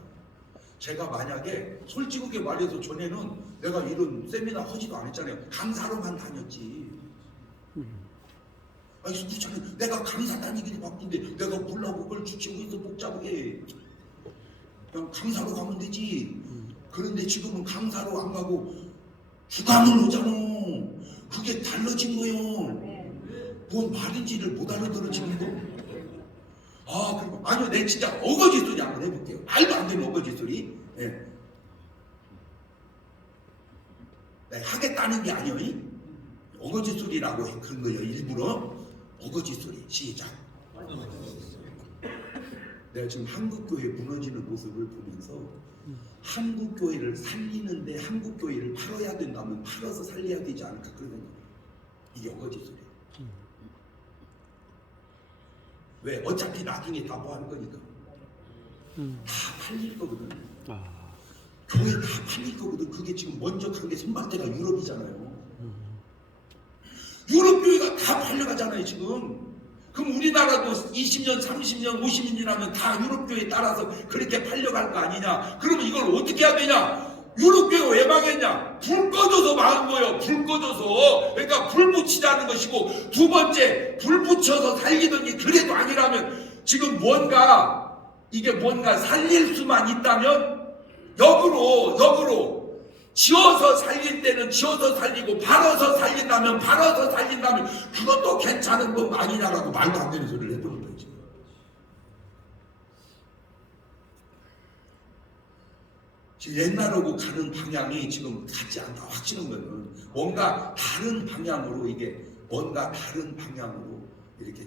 제가 만약에 솔직하게 말해서 전에는 내가 이런 세미나 하지도 않았잖아요. 강사로만 다녔지. 아니 그렇잖아요. 내가 강사 다니기를 바쁜데 내가 몰라고 그걸 주치고 있어 복잡하게. 그냥 강사로 가면 되지. 그런데 지금은 강사로 안 가고 주간을 오잖아. 그게 달라진 거예요. 뭔 말인지를 못 알아들어 지금도. 아 그리고 아니요 내 진짜 어거지 소리 한번 해볼게요. 말도 안 되는 어거지 소리. 예. 네, 하겠다는 게 아니에요. 어거지 소리라고 그런 거예요. 일부러 어거지 소리. 시작. 내가 지금 한국교회 무너지는 모습을 보면서 한국교회를 살리는데 한국교회를 팔아야 된다면 팔아서 살려야 되지 않을까 그런 생각. 이게 어거지 소리예요. 왜? 어차피 나중에 다 뭐 하는 거니까. 다 팔릴 거거든. 교회 다 팔릴 거거든. 그게 지금 먼저 간 게 선발대가 유럽이잖아요. 유럽 교회가 다 팔려가잖아요 지금. 그럼 우리나라도 20년, 30년, 50년이라면 다 유럽 교회에 따라서 그렇게 팔려갈 거 아니냐. 그러면 이걸 어떻게 해야 되냐. 유럽 교회 왜 망했냐. 불 꺼져서 망한 거예요. 불 꺼져서. 그러니까 불 붙이자는 것이고, 두 번째 불 붙여서 살리더니 그래도 아니라면 지금 이게 뭔가 살릴 수만 있다면 역으로 지어서 살릴 때는 지어서 살리고 팔아서 살린다면 그것도 괜찮은 법 아니냐라고 말도 안 되는 소리를 해버린 거예요 지금. 지금 옛날하고 가는 방향이 지금 같지 않다 확신한 거는 뭔가 다른 방향으로 이렇게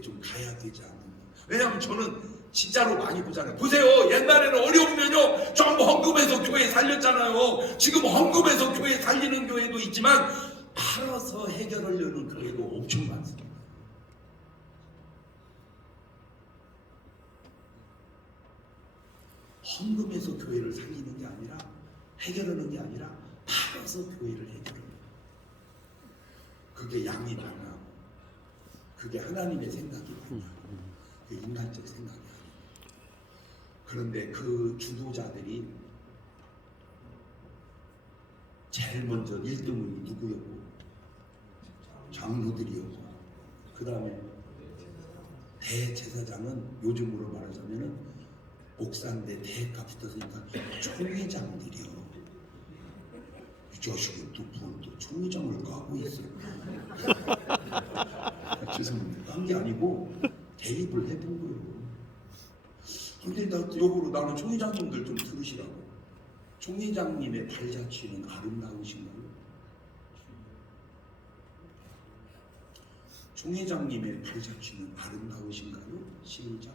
좀 가야 되지 않나. 왜냐하면 저는 진짜로 많이 보잖아요. 보세요. 옛날에는 어려우면요 전부 헌금해서 교회 살렸잖아요. 지금 헌금해서 교회 살리는 교회도 있지만 팔아서 해결하려는 교회도 엄청 많습니다. 헌금해서 교회를 살리는 게 아니라 해결하는 게 아니라 팔아서 교회를 해결하는. 그게 양이 많아. 그게 하나님의 생각이 많아. 그게 인간적 생각이 아니야. 그런데 그 주도자들이 제일 먼저 1등은 누구였고 장로들이었고 그 다음에 대제사장은 요즘으로 말하자면은 옥사인데 대가 붙었으니까 총회장들이요. 이 자식이 또 총회장을 까고 있어. 죄송합니다. 깐 게 아니고 대입을 해본 거예요. 근데 나는 총회장님들 좀 들으시라고. 총회장님의 발자취는 아름다우신가요? 총회장님의 발자취는 아름다우신가요? 시작.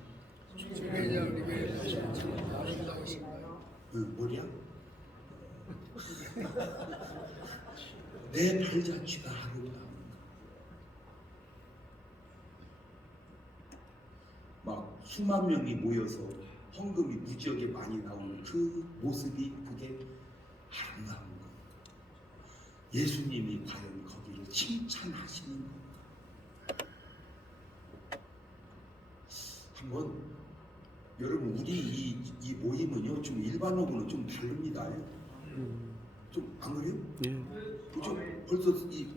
총회장님의 발자취는 아름다우신가요? 뭐야? 내 발자취가 아름다운가? 막 수만 명이 모여서 헌금이 무지하게 많이 나오는 그 모습이 그게 아름다운 겁니다. 예수님이 과연 거기를 칭찬하시는 겁니다. 한번 여러분 우리 이 모임은요 좀 일반하고는 좀 다릅니다. 좀 안 그래요? 그죠? 벌써 이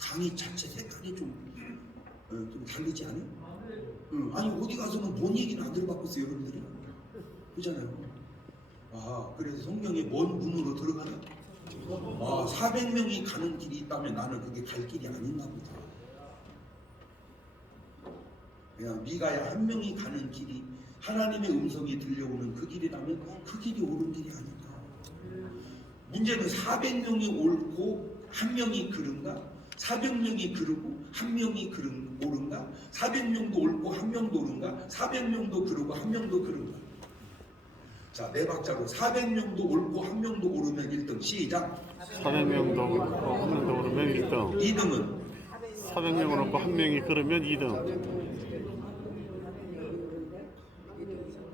강의 자체 색깔이 좀 다르지 않아요? 아니 어디 가서는 뭔 얘기는 안 들어봤겠어요 여러분들이. 그잖아요. 아 그래서 성경에 먼 문으로 들어가라. 400명이 가는 길이 있다면 나는 그게 갈 길이 아닌가 보다. 그냥 미가야 한 명이 가는 길이 하나님의 음성이 들려오는 그 길이라면 그 길이 옳은 길이 아닌가. 문제는 400명이 옳고 한 명이 그른가? 400명이 그르고 한 명이 옳은가? 400명도 옳고 한 명도 옳은가? 400명도 그르고 한 명도 그른가? 자, 네 박자로 400명도 옳고 한 명도 옳으면 1등. 시작. 400명도 옳고 한 명도 오르면 1등. 2등은 400명을 옳고 한 명이 그러면 2등.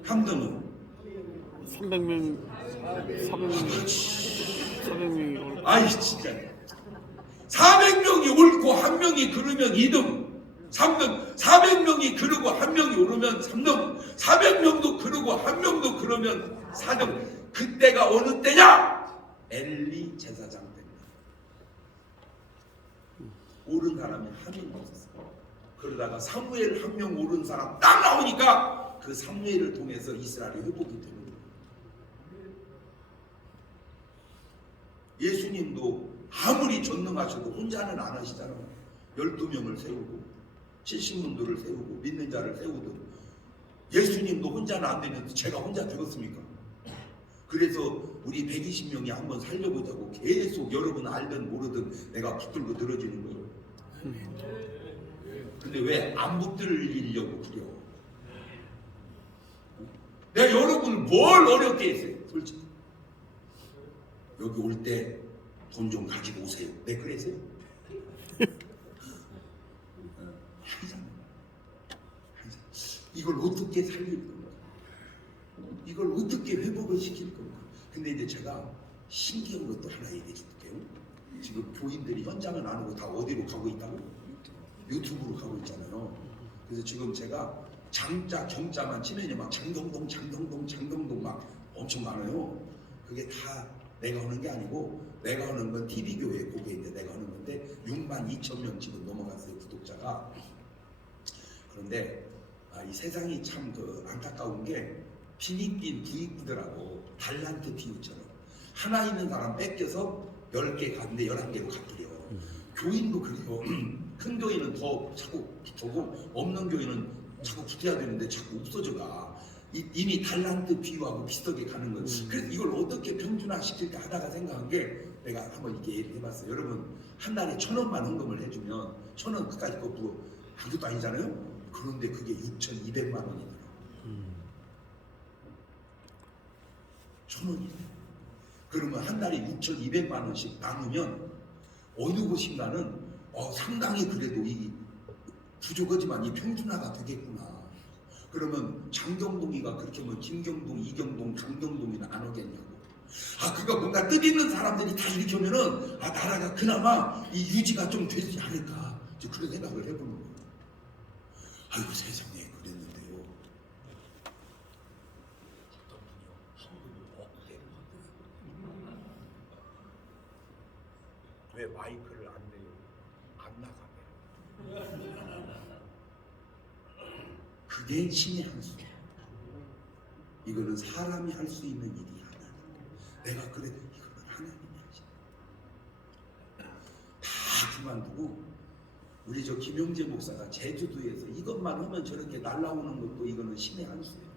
3등은 400명이 옳고 아이 진짜 400명이 옳고 한 명이 그러면 2등. 3등. 400명이 그러고 한 명이 오르면 3등. 400명도 그러고 한 명도 그러면 4등. 그때가 어느 때냐? 엘리 제사장 때입니다. 오른 사람이 한 명도 없었어요. 그러다가 사무엘 한 명 오른 사람 딱 나오니까 그 사무엘을 통해서 이스라엘이 회복이 되는 거예요. 예수님도 아무리 전능하셔도 혼자는 안 하시잖아요. 12명을 세우고 70문도를 세우고 믿는 자를 세우든 예수님도 혼자는 안 되는데 제가 혼자 되겠습니까? 그래서 우리 120명이 한번 살려보자고 계속 여러분 알든 모르든 내가 붙들고 늘어지는 거예요. 근데 왜 안 붙들리려고 그려? 내가 여러분을 뭘 어렵게 했어요? 솔직히 여기 올 때 돈 좀 가지고 오세요. 네 그랬어요? 항상 이걸 어떻게 살릴 건가? 이걸 어떻게 회복을 시킬 건가? 근데 이제 제가 신기한 것도 하나 얘기해 줄게요. 지금 교인들이 현장을 안 오고 다 어디로 가고 있다고? 유튜브로 가고 있잖아요. 그래서 지금 제가 장자 경자만 치면요 막 장동동 막 엄청 많아요. 그게 다 내가 하는 게 아니고 내가 하는 건 TV교회 고개인데 내가 하는 건데 62,000명 지금 넘어갔어요 구독자가. 그런데 이 세상이 참 안타까운 게 필리핀 부익부들하고 달란트 비유처럼 하나 있는 사람 뺏겨서 10개 갔는데 11개로 갚으려. 교인도 그래요. 큰 교인은 더 자꾸 붙고 없는 교인은 자꾸 붙어야 되는데 자꾸 없어져가. 이미 달란트 비유하고 비슷하게 가는 거예요. 그래서 이걸 어떻게 평준화시킬까 하다가 생각한 게 내가 한번 이렇게 얘기를 해봤어요. 여러분 한 달에 1,000원만 헌금을 해주면 1,000원 그까짓 거 뭐 아무것도 아니잖아요. 그런데 그게 6,200만 원이더라고요. 1,000원이. 그러면 한 달에 6,200만 원씩 나누면 어느 곳인가는 상당히 그래도 이 부족하지만 이 평준화가 되겠구나. 그러면 장경동이가 그렇게 하면 김경동, 이경동, 강경동이는 안 오겠냐고. 그거 뭔가 뜻있는 사람들이 다 이렇게 하면은 나라가 그나마 이 유지가 좀 되지 않을까. 그런 생각을 해보는 거예요. 아이고 세상에 그랬는데요. 어떤 분이요 한국에 왜 마이크를 안 내요? 안 나가네. 그게 신의 한 수. 이거는 사람이 할 수 있는 일이 하나. 내가 그래 이거는 하나님이 하시는. 다 그만두고 우리 저 김용재 목사가 제주도에서 이것만 하면 저렇게 날라오는 것도 이거는 신의 한 수예요.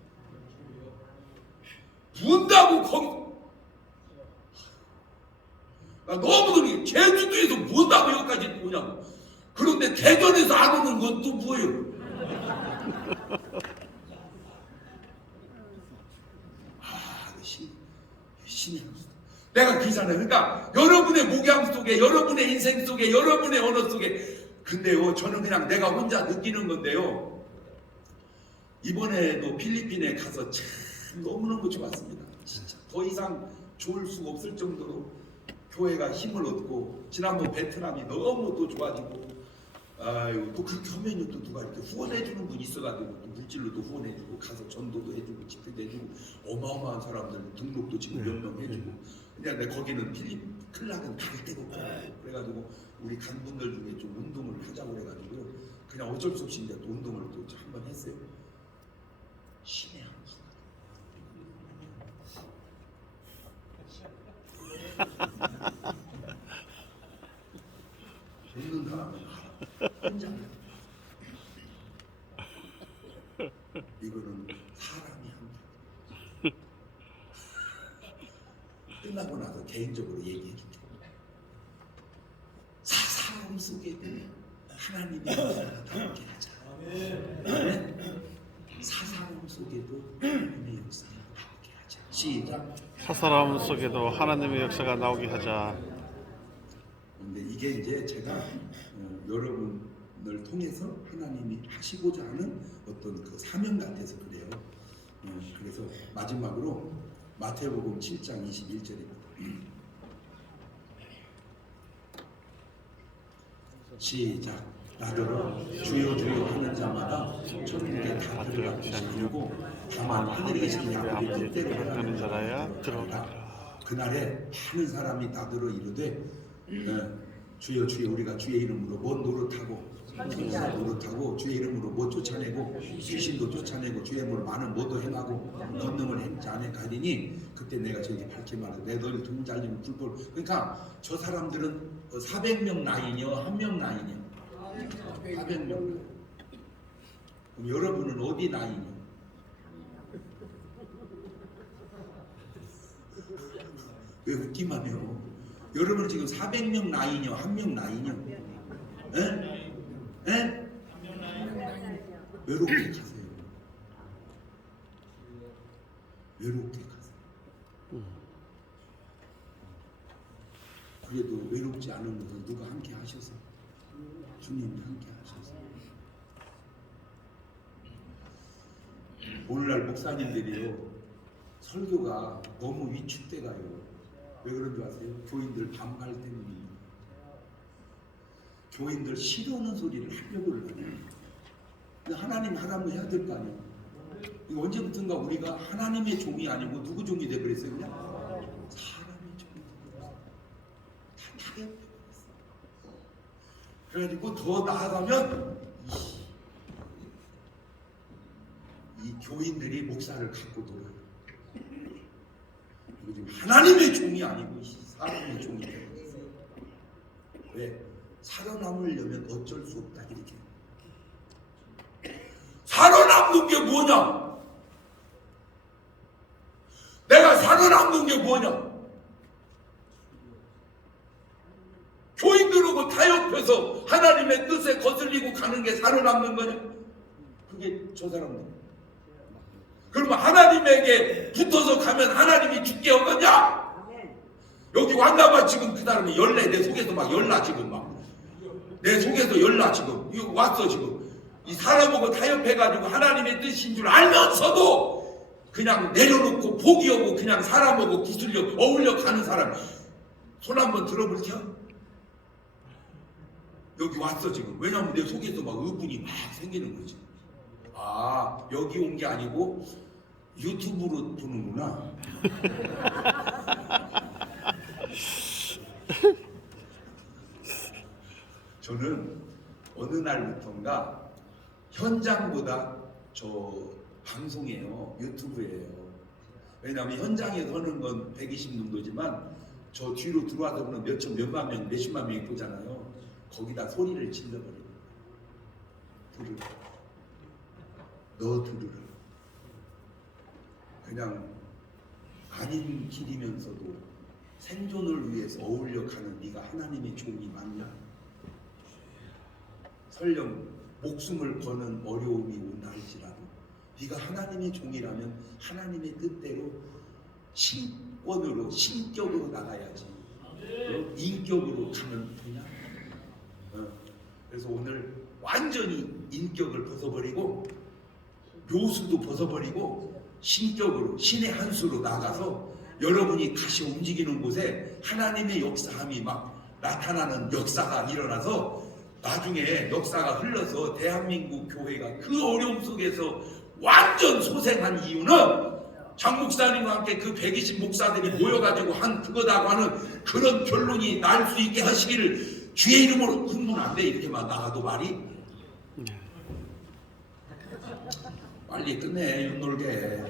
문다고 거기. 나 너무들 제주도에서 문다고 여기까지 오냐고. 그런데 대전에서 안 오는 건 또 뭐예요? 신이 내가 그잖아요. 그러니까 여러분의 목양 속에, 여러분의 인생 속에, 여러분의 언어 속에. 근데요, 저는 그냥 내가 혼자 느끼는 건데요. 이번에도 필리핀에 가서 참 너무너무 좋았습니다. 진짜 더 이상 좋을 수가 없을 정도로 교회가 힘을 얻고 지난번 베트남이 너무 또 좋아지고. 아이고 또 그렇게 하면요 또 누가 이렇게 후원해주는 분 있어가지고 또 물질로도 후원해주고 가서 전도도 해주고 집회도 해주고 어마어마한 사람들 등록도 지금 몇 명 해주고. 근데 거기는 클락은 갈 데가 없고 그래가지고 우리 간 분들 중에 좀 운동을 하자고 그래가지고 그냥 어쩔 수 없이 이제 또 운동을 또 한번 했어요. 신의 한 수. 없는 사람은 혼자. 이거는 사람이 한다. 끝나고 나서 개인적으로 얘기해 줄게. 사람 속에도 하나님의 역사가 나오게 하자. 사사람 속에도 하나님의 역사가 나오게 하자. 시작. 사사람 속에도 하나님의 역사가 나오게 하자. 근데 이게 이제 제가 여러분을 통해서 하나님이 하시고자 하는 어떤 그 사명 같아서 그래요. 그래서 마지막으로 마태복음 7장 21절입니다. 시작. 나더러 주여 주여 하는 자마다 천국에 다 들어갈 것이 아니고 다만 하늘에 계신 아버지의 뜻대로 하는 자라야 하는 들어가리라. 그날에 많은 사람이 나더러 이르되 주여 주여 우리가 주의 이름으로 뭔 노릇하고 천사 노릇하고 주의 이름으로 뭐 쫓아내고 귀신도 쫓아내고 주의 이름으로 많은 뭐도 행하고 권능을 행지 않에 가리니 그때 내가 저에게 밝히 말해 내 너희 등 잘리면 불볼. 그러니까 저 사람들은 400명 나이냐 1명 나이냐 400명. 그럼 여러분은 어디 나이냐? 왜 웃기만 해요? 여러분은 지금 400명 나이냐 1명 나이냐? 에? 에? 외롭게 가세요. 외롭게 가세요. 그래도 외롭지 않은 것은 누가 함께 하셔서 주님이 함께 하셔서 오늘날 목사님들이요 설교가 너무 위축돼 가요. 왜 그런 줄 아세요? 교인들 반발 때문입니다. 교인들 싫어하는 소리를 하려고 그러잖아요. 근데 하나님 하라면 해야 될 거 아니에요. 이거 언제부턴가 우리가 하나님의 종이 아니고 누구 종이 돼버렸어요? 그냥 사람의 종이 돼버렸어요. 다 타협해버렸어요. 그래가지고 더 나아가면 이 교인들이 목사를 갖고 놀아요. 이거 지금 하나님의 종이 아니고 사람의 종이 돼버렸어요. 왜? 살아남으려면 어쩔 수 없다 이렇게. 살아남는 게 뭐냐? 내가 살아남는 게 뭐냐? 교인들하고 타협해서 하나님의 뜻에 거슬리고 가는 게 살아남는 거냐? 그게 저 사람들. 그러면 하나님에게 붙어서 가면 하나님이 죽게 하겠냐? 여기 왔나봐 지금 그 사람이 열내 내 속에서 막 열나 지금 막. 내 속에서 열나 지금 이거 왔어 지금 이 사람하고 타협해가지고 하나님의 뜻인 줄 알면서도 그냥 내려놓고 포기하고 그냥 사람하고 구슬려 어울려 가는 사람 손 한번 들어볼게요. 여기 왔어 지금. 왜냐면 내 속에서 막 의분이 막 생기는 거지. 아 여기 온 게 아니고 유튜브로 보는구나. 저는 어느 날부턴가 현장보다 저 방송이에요. 유튜브예요. 왜냐하면 현장에서 하는 건 120정도지만 저 뒤로 들어와서 보면 몇천 몇만 명 몇십만 명이 보잖아요. 거기다 소리를 질러버려요. 들으라. 너 들으라. 그냥 아닌 길이면서도 생존을 위해서 어울려 가는 네가 하나님의 종이 맞냐? 설령 목숨을 거는 어려움이 온다 할지라도 네가 하나님의 종이라면 하나님의 뜻대로 신권으로 신격으로 나가야지. 인격으로 가면 되냐? 그래서 오늘 완전히 인격을 벗어버리고 묘수도 벗어버리고 신격으로 신의 한 수로 나가서 여러분이 다시 움직이는 곳에 하나님의 역사함이 막 나타나는 역사가 일어나서 나중에 역사가 흘러서 대한민국 교회가 그 어려움 속에서 완전 소생한 이유는 장 목사님과 함께 그 120 목사들이 모여가지고 한 그거다고 하는 그런 결론이 날 수 있게 하시기를 주의 이름으로 흥분 안 돼. 이렇게만 나가도 말이 빨리 끝내 윤놀게.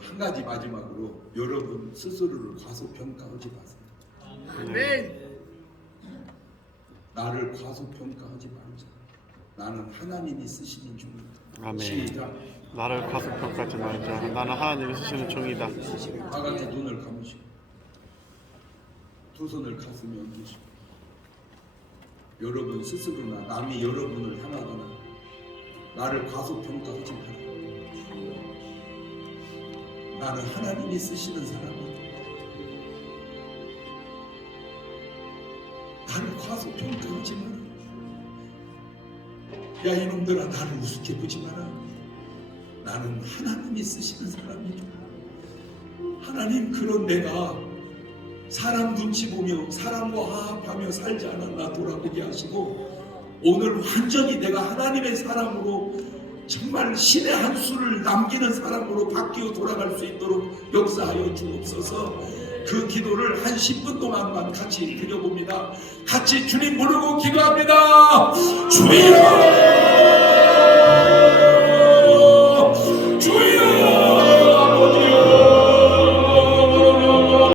한 가지 마지막으로 여러분 스스로를 과소평가하지 마세요. 아멘. 나를 과소평가하지 말자. 나는 하나님이 쓰시는 종이다. 아멘. 시작. 나를 과소평가하지 말자. 나는 하나님이 쓰시는 종이다. 다 같이 눈을 감으시고 두 손을 가슴에 얹으시고 여러분 스스로나 남이 여러분을 향하거나 나를 과소평가하지 마라. 나는 하나님이 쓰시는 사람이다. 나를 과소평가하지 마라. 야 이놈들아 나를 우습게 보지 마라. 나는 하나님이 쓰시는 사람이죠. 하나님, 그런 내가 사람 눈치 보며 사람과 화합하며 살지 않았나 돌아보게 하시고 오늘 완전히 내가 하나님의 사람으로 정말 신의 한 수를 남기는 사람으로 바뀌어 돌아갈 수 있도록 역사하여 주옵소서. 그 기도를 한 10분 동안만 같이 드려봅니다. 같이 주님 부르고 기도합니다. 주여!